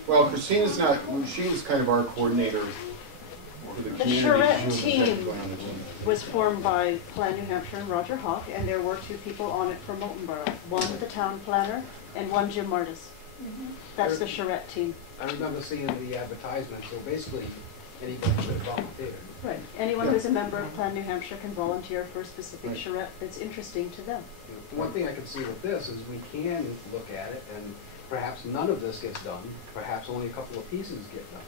Well, Christina's not. She was kind of our coordinator for the community. The Charrette team was formed by Plan New Hampshire and Roger Hawk, and there were 2 people on it from Moultonborough. One the town planner, and one Jim Martis. That's the Charrette team. I remember seeing the advertisement, so basically anybody could volunteer. Right. Anyone who's a member of Plan New Hampshire can volunteer for a specific charrette that's interesting to them. One thing I can see with this is we can look at it, and perhaps none of this gets done, perhaps only a couple of pieces get done.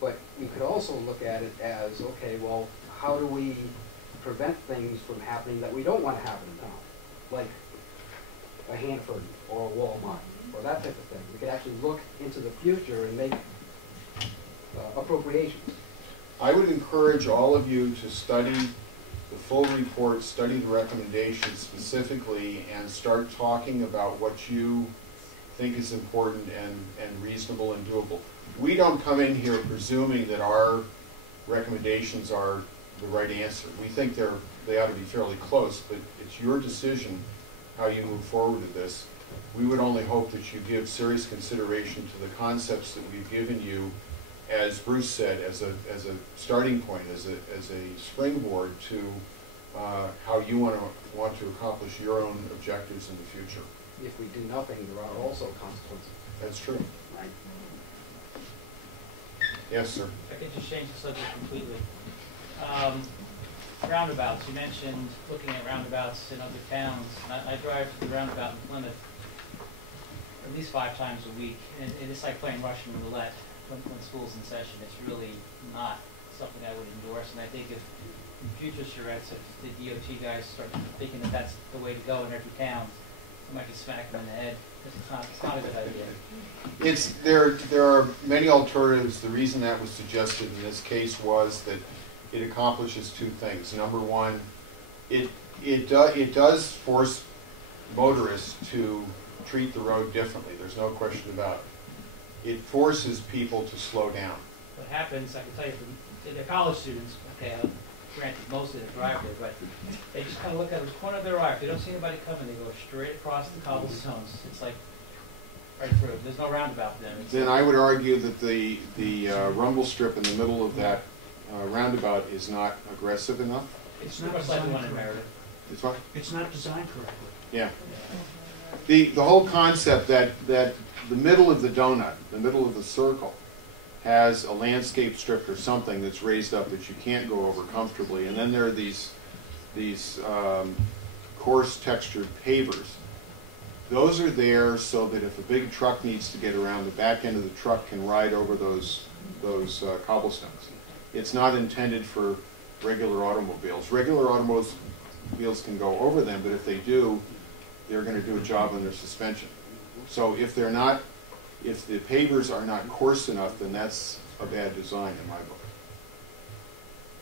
But we could also look at it as, okay, well, how do we prevent things from happening that we don't want to happen in town? Like a Hanford or a Walmart or that type of thing. We could actually look into the future and make appropriations. I would encourage all of you to study the full report, study the recommendations specifically, and start talking about what you think is important and reasonable and doable. We don't come in here presuming that our recommendations are the right answer. We think they ought to be fairly close, but it's your decision how you move forward with this. We would only hope that you give serious consideration to the concepts that we've given you, as Bruce said, as a starting point, as a springboard to how you want to accomplish your own objectives in the future. If we do nothing, there are also consequences. That's true. Right. Yes, sir. I could just change the subject completely. Roundabouts. You mentioned looking at roundabouts in other towns. I drive to the roundabout in Plymouth at least 5 times a week, and it's like playing Russian roulette when school's in session. It's really not something I would endorse, and I think if in future charrettes, if the DOT guys start thinking that that's the way to go in every town, I might just smack them in the head, because it's not a good idea. There are many alternatives. The reason that was suggested in this case was that it accomplishes 2 things. Number one, it does force motorists to treat the road differently. There's no question about it. It forces people to slow down. What happens, I can tell you, from the college students, okay, granted, most of them drive there, but they just kind of look at the corner of their eye. If they don't see anybody coming, they go straight across the cobblestones. It's like right through. There's no roundabout then. Then I would argue that the rumble strip in the middle of that roundabout is not aggressive enough. It's pretty much like the one in Meredith. It's what? It's not designed correctly. Yeah. The whole concept that the middle of the donut, the middle of the circle, has a landscape strip or something that's raised up that you can't go over comfortably, and then there are these coarse textured pavers. Those are there so that if a big truck needs to get around, the back end of the truck can ride over those cobblestones. It's not intended for regular automobiles. Regular automobiles can go over them, but if they do, they're going to do a job on their suspension. So if the pavers are not coarse enough, then that's a bad design in my book.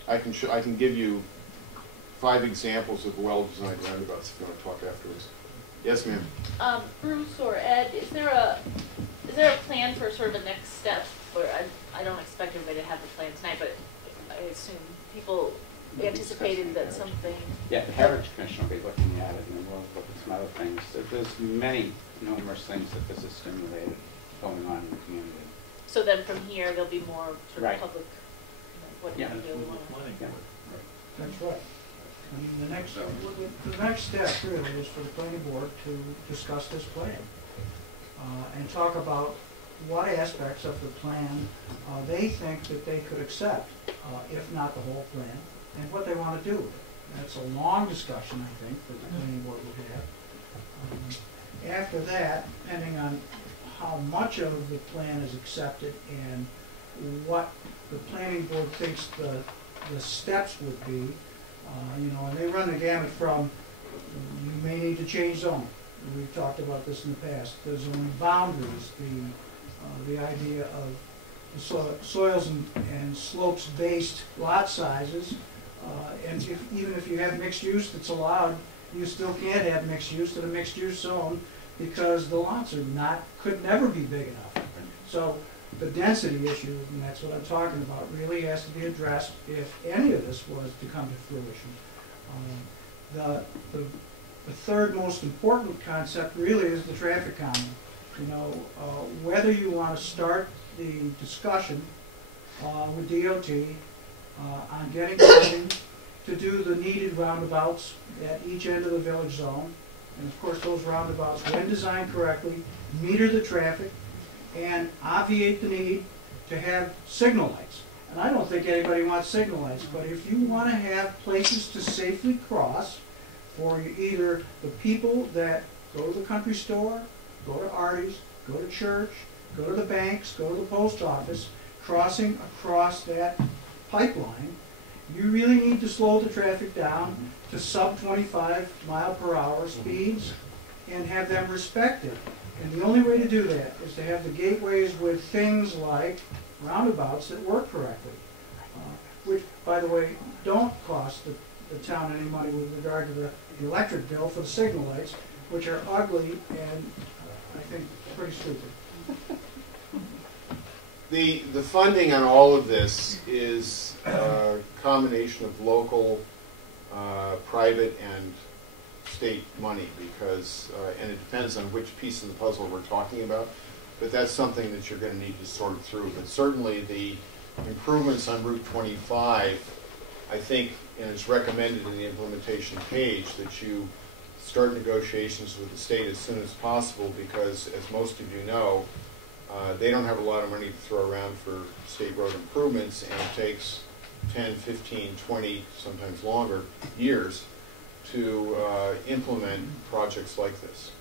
I can give you 5 examples of well-designed roundabouts if you want to talk afterwards. Yes, ma'am. Bruce or Ed, is there a plan for sort of a next step? Or I don't expect everybody to have the plan tonight, but I assume people anticipated that something. Yeah, the Heritage Commission will be looking at it, and then we'll look at some other things. There's many numerous things that this has stimulated going on in the community. So then from here there'll be more sort of Right. public. What do you really want? That's right. I mean, the next step really is for the planning board to discuss this plan and talk about what aspects of the plan they think that they could accept, if not the whole plan, and what they want to do with it. That's a long discussion, I think, that the planning board would have. After that, depending on how much of the plan is accepted and what the planning board thinks the steps would be, and they run the gamut from, you may need to change zoning. We've talked about this in the past. The zoning boundaries, the idea of the soils and slopes-based lot sizes, and even if you have mixed use that's allowed, you still can't have mixed use in a mixed use zone because the lots are could never be big enough. So the density issue, and that's what I'm talking about, really has to be addressed if any of this was to come to fruition. The third most important concept really is the traffic calming. Whether you want to start the discussion with DOT on getting funding to do the needed roundabouts at each end of the village zone, and of course those roundabouts, when designed correctly, meter the traffic and obviate the need to have signal lights. And I don't think anybody wants signal lights, but if you want to have places to safely cross for either the people that go to the country store, go to Artie's, go to church, go to the banks, go to the post office, crossing across that pipeline, you really need to slow the traffic down to sub 25 mile per hour speeds and have them respected. And the only way to do that is to have the gateways with things like roundabouts that work correctly, which, by the way, don't cost the town any money with regard to the electric bill for the signal lights, which are ugly and I think pretty stupid. The funding on all of this is a combination of local, private, and state money because, and it depends on which piece of the puzzle we're talking about, but that's something that you're going to need to sort through. But certainly the improvements on Route 25, I think, and it's recommended in the implementation page that you start negotiations with the state as soon as possible because, as most of you know, they don't have a lot of money to throw around for state road improvements, and it takes 10, 15, 20, sometimes longer years to implement projects like this.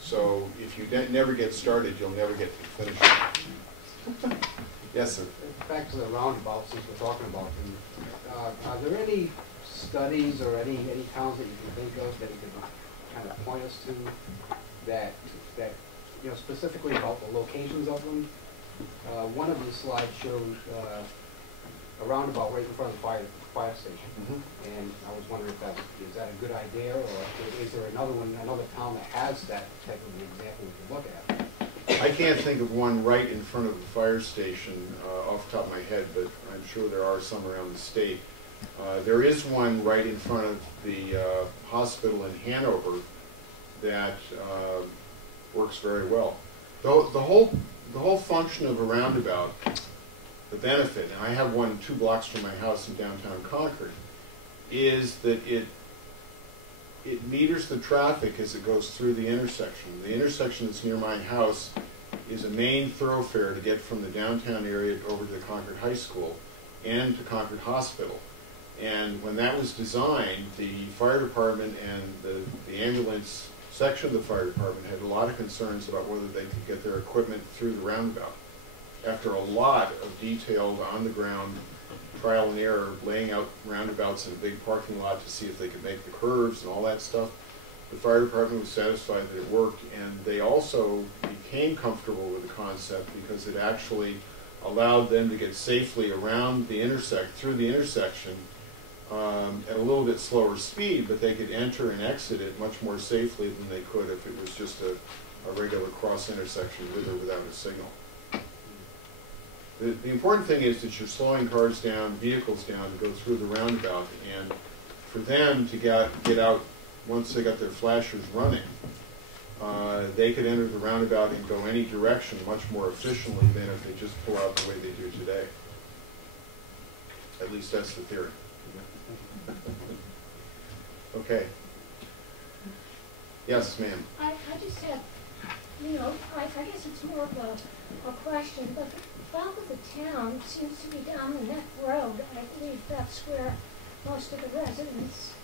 So if you never get started, you'll never get to finish it. Yes, sir. Back to the roundabout, since we're talking about them, are there any studies or any towns that you can think of that you can kind of point us to that specifically about the locations of them? One of the slides showed a roundabout right in front of the fire station, and I was wondering if is that a good idea, or is there another town that has that type of an example we can look at? I can't think of one right in front of the fire station off the top of my head, but I'm sure there are some around the state. There is one right in front of the hospital in Hanover that works very well. Though the whole function of a roundabout, the benefit, and I have one 2 blocks from my house in downtown Concord, is that it meters the traffic as it goes through the intersection. The intersection that's near my house is a main thoroughfare to get from the downtown area over to the Concord High School and to Concord Hospital. And when that was designed, the fire department and the ambulance section of the fire department had a lot of concerns about whether they could get their equipment through the roundabout. After a lot of detailed on-the-ground trial and error, laying out roundabouts in a big parking lot to see if they could make the curves and all that stuff, the fire department was satisfied that it worked, and they also became comfortable with the concept because it actually allowed them to get safely around the through the intersection at a little bit slower speed, but they could enter and exit it much more safely than they could if it was just a regular cross intersection with or without a signal. The important thing is that you're slowing cars down, vehicles down to go through the roundabout, and for them to get out once they got their flashers running, they could enter the roundabout and go any direction much more efficiently than if they just pull out the way they do today. At least that's the theory. Okay. Yes, ma'am. I just have you know, I guess it's more of a question, but the bulk of the town seems to be down the Neck Road. I believe that's where most of the residents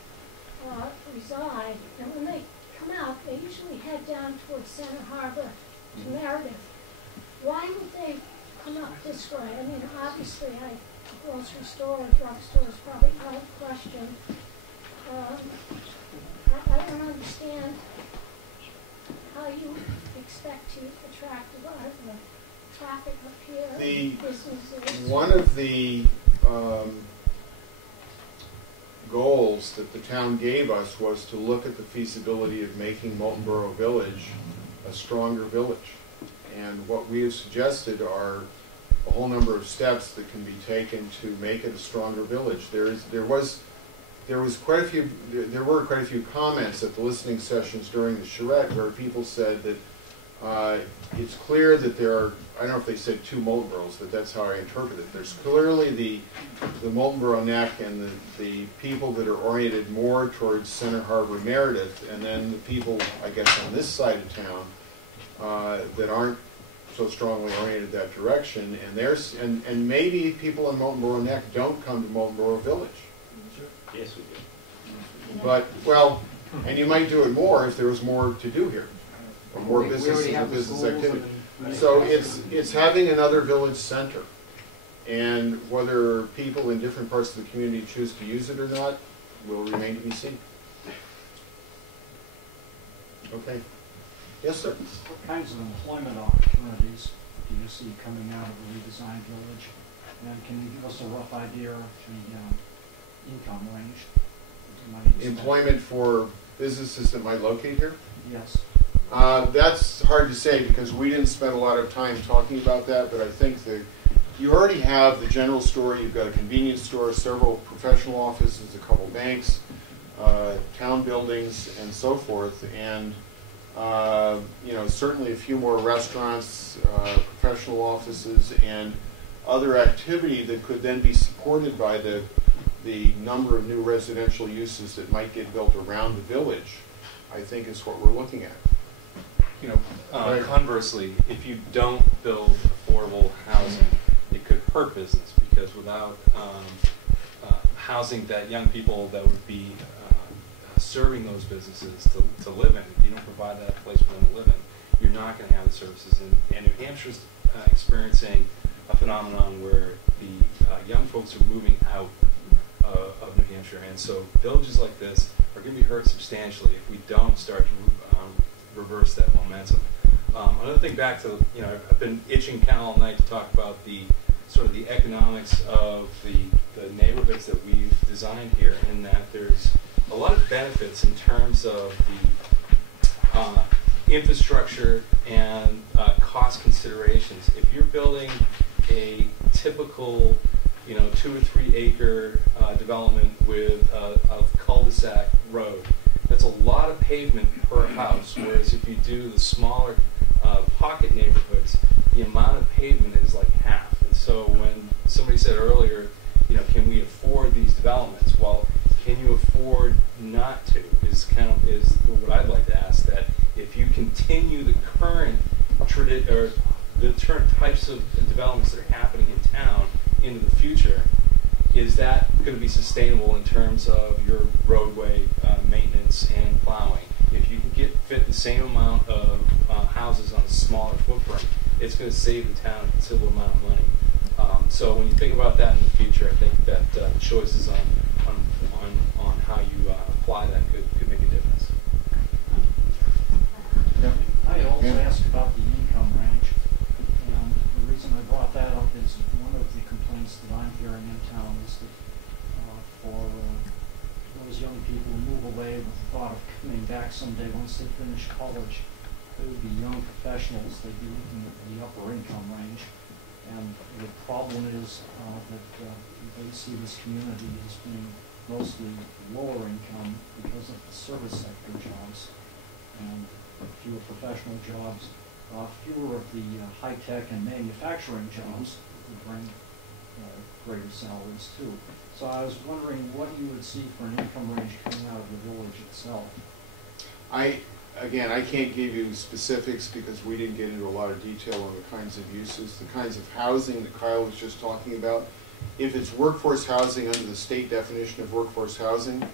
reside. And when they come out, they usually head down towards Center Harbor to Meredith. Why would they come up this way? I mean, obviously, a grocery store or drugstore is probably out of question. I don't understand how you expect to attract a lot of the traffic up here. Businesses. One of the goals that the town gave us was to look at the feasibility of making Moultonborough Village a stronger village. And what we have suggested are a whole number of steps that can be taken to make it a stronger village. There were quite a few comments at the listening sessions during the Charrette where people said that it's clear that there are, I don't know if they said two Moultonboroughs, but that's how I interpret it. There's clearly the Moultonborough Neck and the people that are oriented more towards Center Harbor Meredith, and then the people, I guess, on this side of town that aren't so strongly oriented that direction. And maybe people in Moultonborough Neck don't come to Moultonborough Village. Yes, we do. But, well, and you might do it more if there was more to do here, or more businesses and business activity. So it's having another village center. And whether people in different parts of the community choose to use it or not will remain to be seen. Okay. Yes, sir? What kinds of employment opportunities do you see coming out of the redesigned village? And can you give us a rough idea of the income range that you might expect? Employment for businesses that might locate here? Yes. That's hard to say because we didn't spend a lot of time talking about that, but I think that you already have the general store, you've got a convenience store, several professional offices, a couple banks, town buildings, and so forth. And certainly a few more restaurants, professional offices, and other activity that could then be supported by the number of new residential uses that might get built around the village, I think is what we're looking at. Conversely, if you don't build affordable housing, it could hurt business because without housing that young people that would be serving those businesses to live in, if you don't provide that place for them to live in, you're not going to have the services. And New Hampshire's experiencing a phenomenon where the young folks are moving out of New Hampshire, and so villages like this are going to be hurt substantially if we don't start to reverse that momentum. Another thing back to, I've been itching kind of all night to talk about the sort of the economics of the neighborhoods that we've designed here, in that there's a lot of benefits in terms of the infrastructure and cost considerations. If you're building a typical 2 or 3 acre development with a cul-de-sac road, that's a lot of pavement per house, whereas if you do the smaller pocket neighborhoods, the amount of pavement is like half. And so when somebody said earlier, can we afford these developments? Well, can you afford not to is what I'd like to ask. That if you continue the current types of developments that are happening in town into the future, is that going to be sustainable in terms of your roadway maintenance and plowing? If you can fit the same amount of houses on a smaller footprint, it's going to save the town a considerable amount of money. So when you think about that in the future, I think that choices on how you apply that could make a difference. I also asked about the income range, and the reason I brought that up is one of the complaints that I'm hearing in town is that for those young people who move away with the thought of coming back someday once they finish college, they would be young professionals. They'd be looking at the upper income range. And the problem is that they see this community as being mostly lower income because of the service sector jobs and fewer professional jobs, fewer of the high-tech and manufacturing jobs that bring greater salaries too. So I was wondering what you would see for an income range coming out of the village itself. Again, I can't give you specifics because we didn't get into a lot of detail on the kinds of uses, the kinds of housing that Kyle was just talking about. If it's workforce housing under the state definition of workforce housing,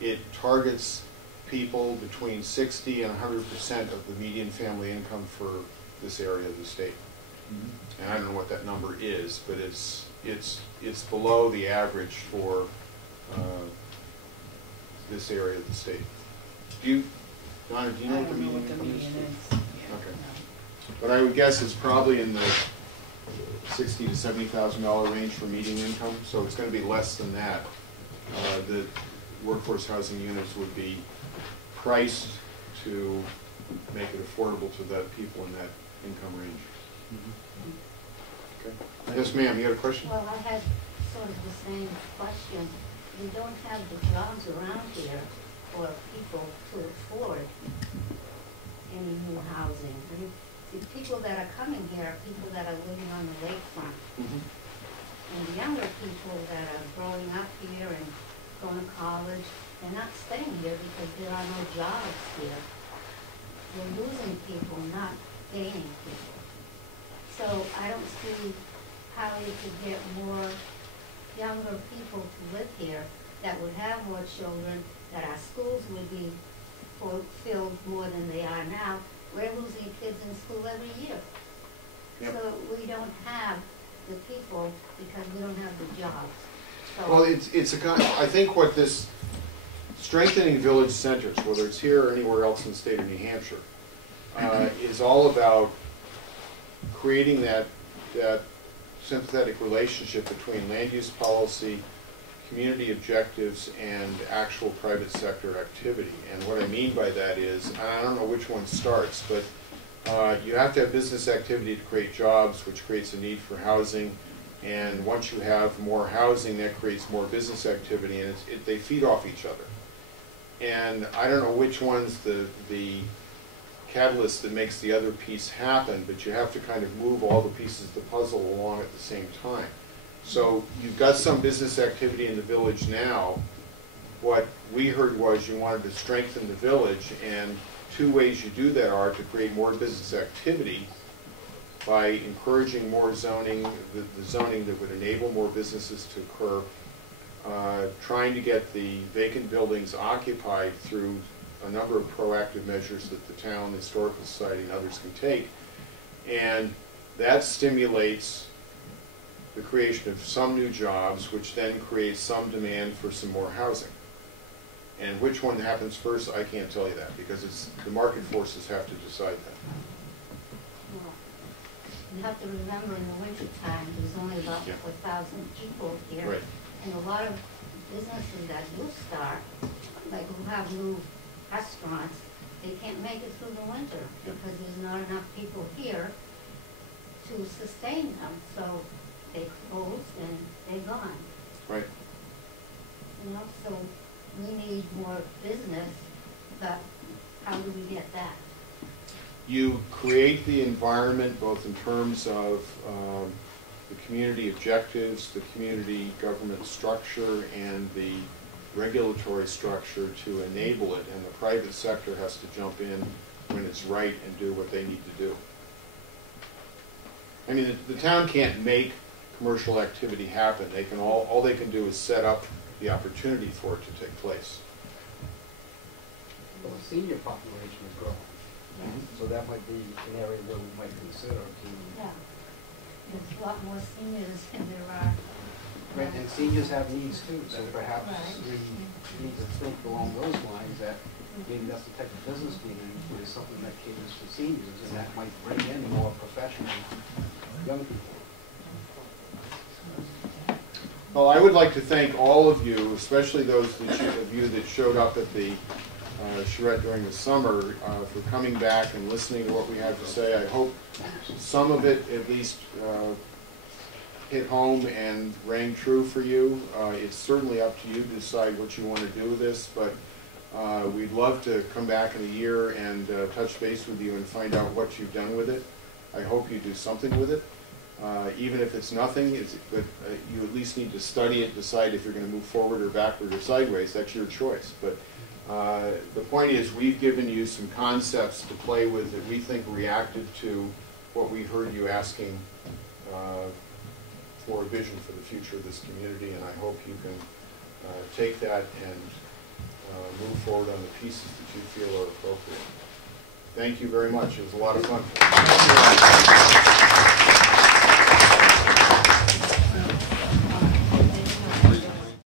it targets people between 60 and 100% of the median family income for this area of the state. And I don't know what that number is, but it's below the average for this area of the state. Donna, do you know what the median income is? Okay. But I would guess it's probably in the $60,000 to $70,000 range for median income, so it's going to be less than that. The workforce housing units would be priced to make it affordable to the people in that income range. Okay. Yes, ma'am, you had a question? Well, I had sort of the same question. We don't have the jobs around here for people to afford any new housing. I mean, the people that are coming here are people that are living on the lakefront. And the younger people that are growing up here and going to college, they're not staying here because there are no jobs here. We're losing people, not gaining people. So I don't see how you could get more younger people to live here that would have more children, that our schools would be filled more than they are now. We're losing kids in school every year. Yep. So we don't have the people because we don't have the jobs. So Well, it's a kind. I think what this strengthening village centers, whether it's here or anywhere else in the state of New Hampshire, is all about creating that sympathetic relationship between land use policy, community objectives, and actual private sector activity. And what I mean by that is, I don't know which one starts, but you have to have business activity to create jobs, which creates a need for housing. And once you have more housing, that creates more business activity, and they feed off each other. And I don't know which one's the catalyst that makes the other piece happen, but you have to kind of move all the pieces of the puzzle along at the same time. So you've got some business activity in the village now. What we heard was you wanted to strengthen the village, and two ways you do that are to create more business activity by encouraging more zoning, the zoning that would enable more businesses to occur, trying to get the vacant buildings occupied through a number of proactive measures that the town, the Historical Society, and others can take. And that stimulates the creation of some new jobs, which then creates some demand for some more housing. And which one happens first, I can't tell you that, because the market forces have to decide that. well, you have to remember in the wintertime, there's only about 4,000 people here. Right. And a lot of businesses that do start, like who have new restaurants, they can't make it through the winter because there's not enough people here to sustain them. So they close and they're gone. Right. You know, so we need more business, but how do we get that? You create the environment both in terms of the community objectives, the community government structure, and the regulatory structure to enable it, and the private sector has to jump in when it's right and do what they need to do. I mean, the town can't make commercial activity happen. They can all they can do is set up the opportunity for it to take place. Well, the senior population is growing, so that might be an area where we might consider to. Yeah, there's a lot more seniors than there are. Right, and seniors have needs too, so perhaps we need to think along those lines that maybe that's the type of business we need, is something that caters to seniors, and that might bring in more professional young people. Well, I would like to thank all of you, especially those of you that showed up at the Charrette during the summer, for coming back and listening to what we had to say. I hope some of it at least hit home and rang true for you. It's certainly up to you to decide what you want to do with this, but we'd love to come back in a year and touch base with you and find out what you've done with it. I hope you do something with it. Even if it's nothing, but you at least need to study it, decide if you're going to move forward or backward or sideways. That's your choice. But The point is, we've given you some concepts to play with that we think reacted to what we heard you asking for a vision for the future of this community, and I hope you can take that and move forward on the pieces that you feel are appropriate. Thank you very much. It was a lot of fun.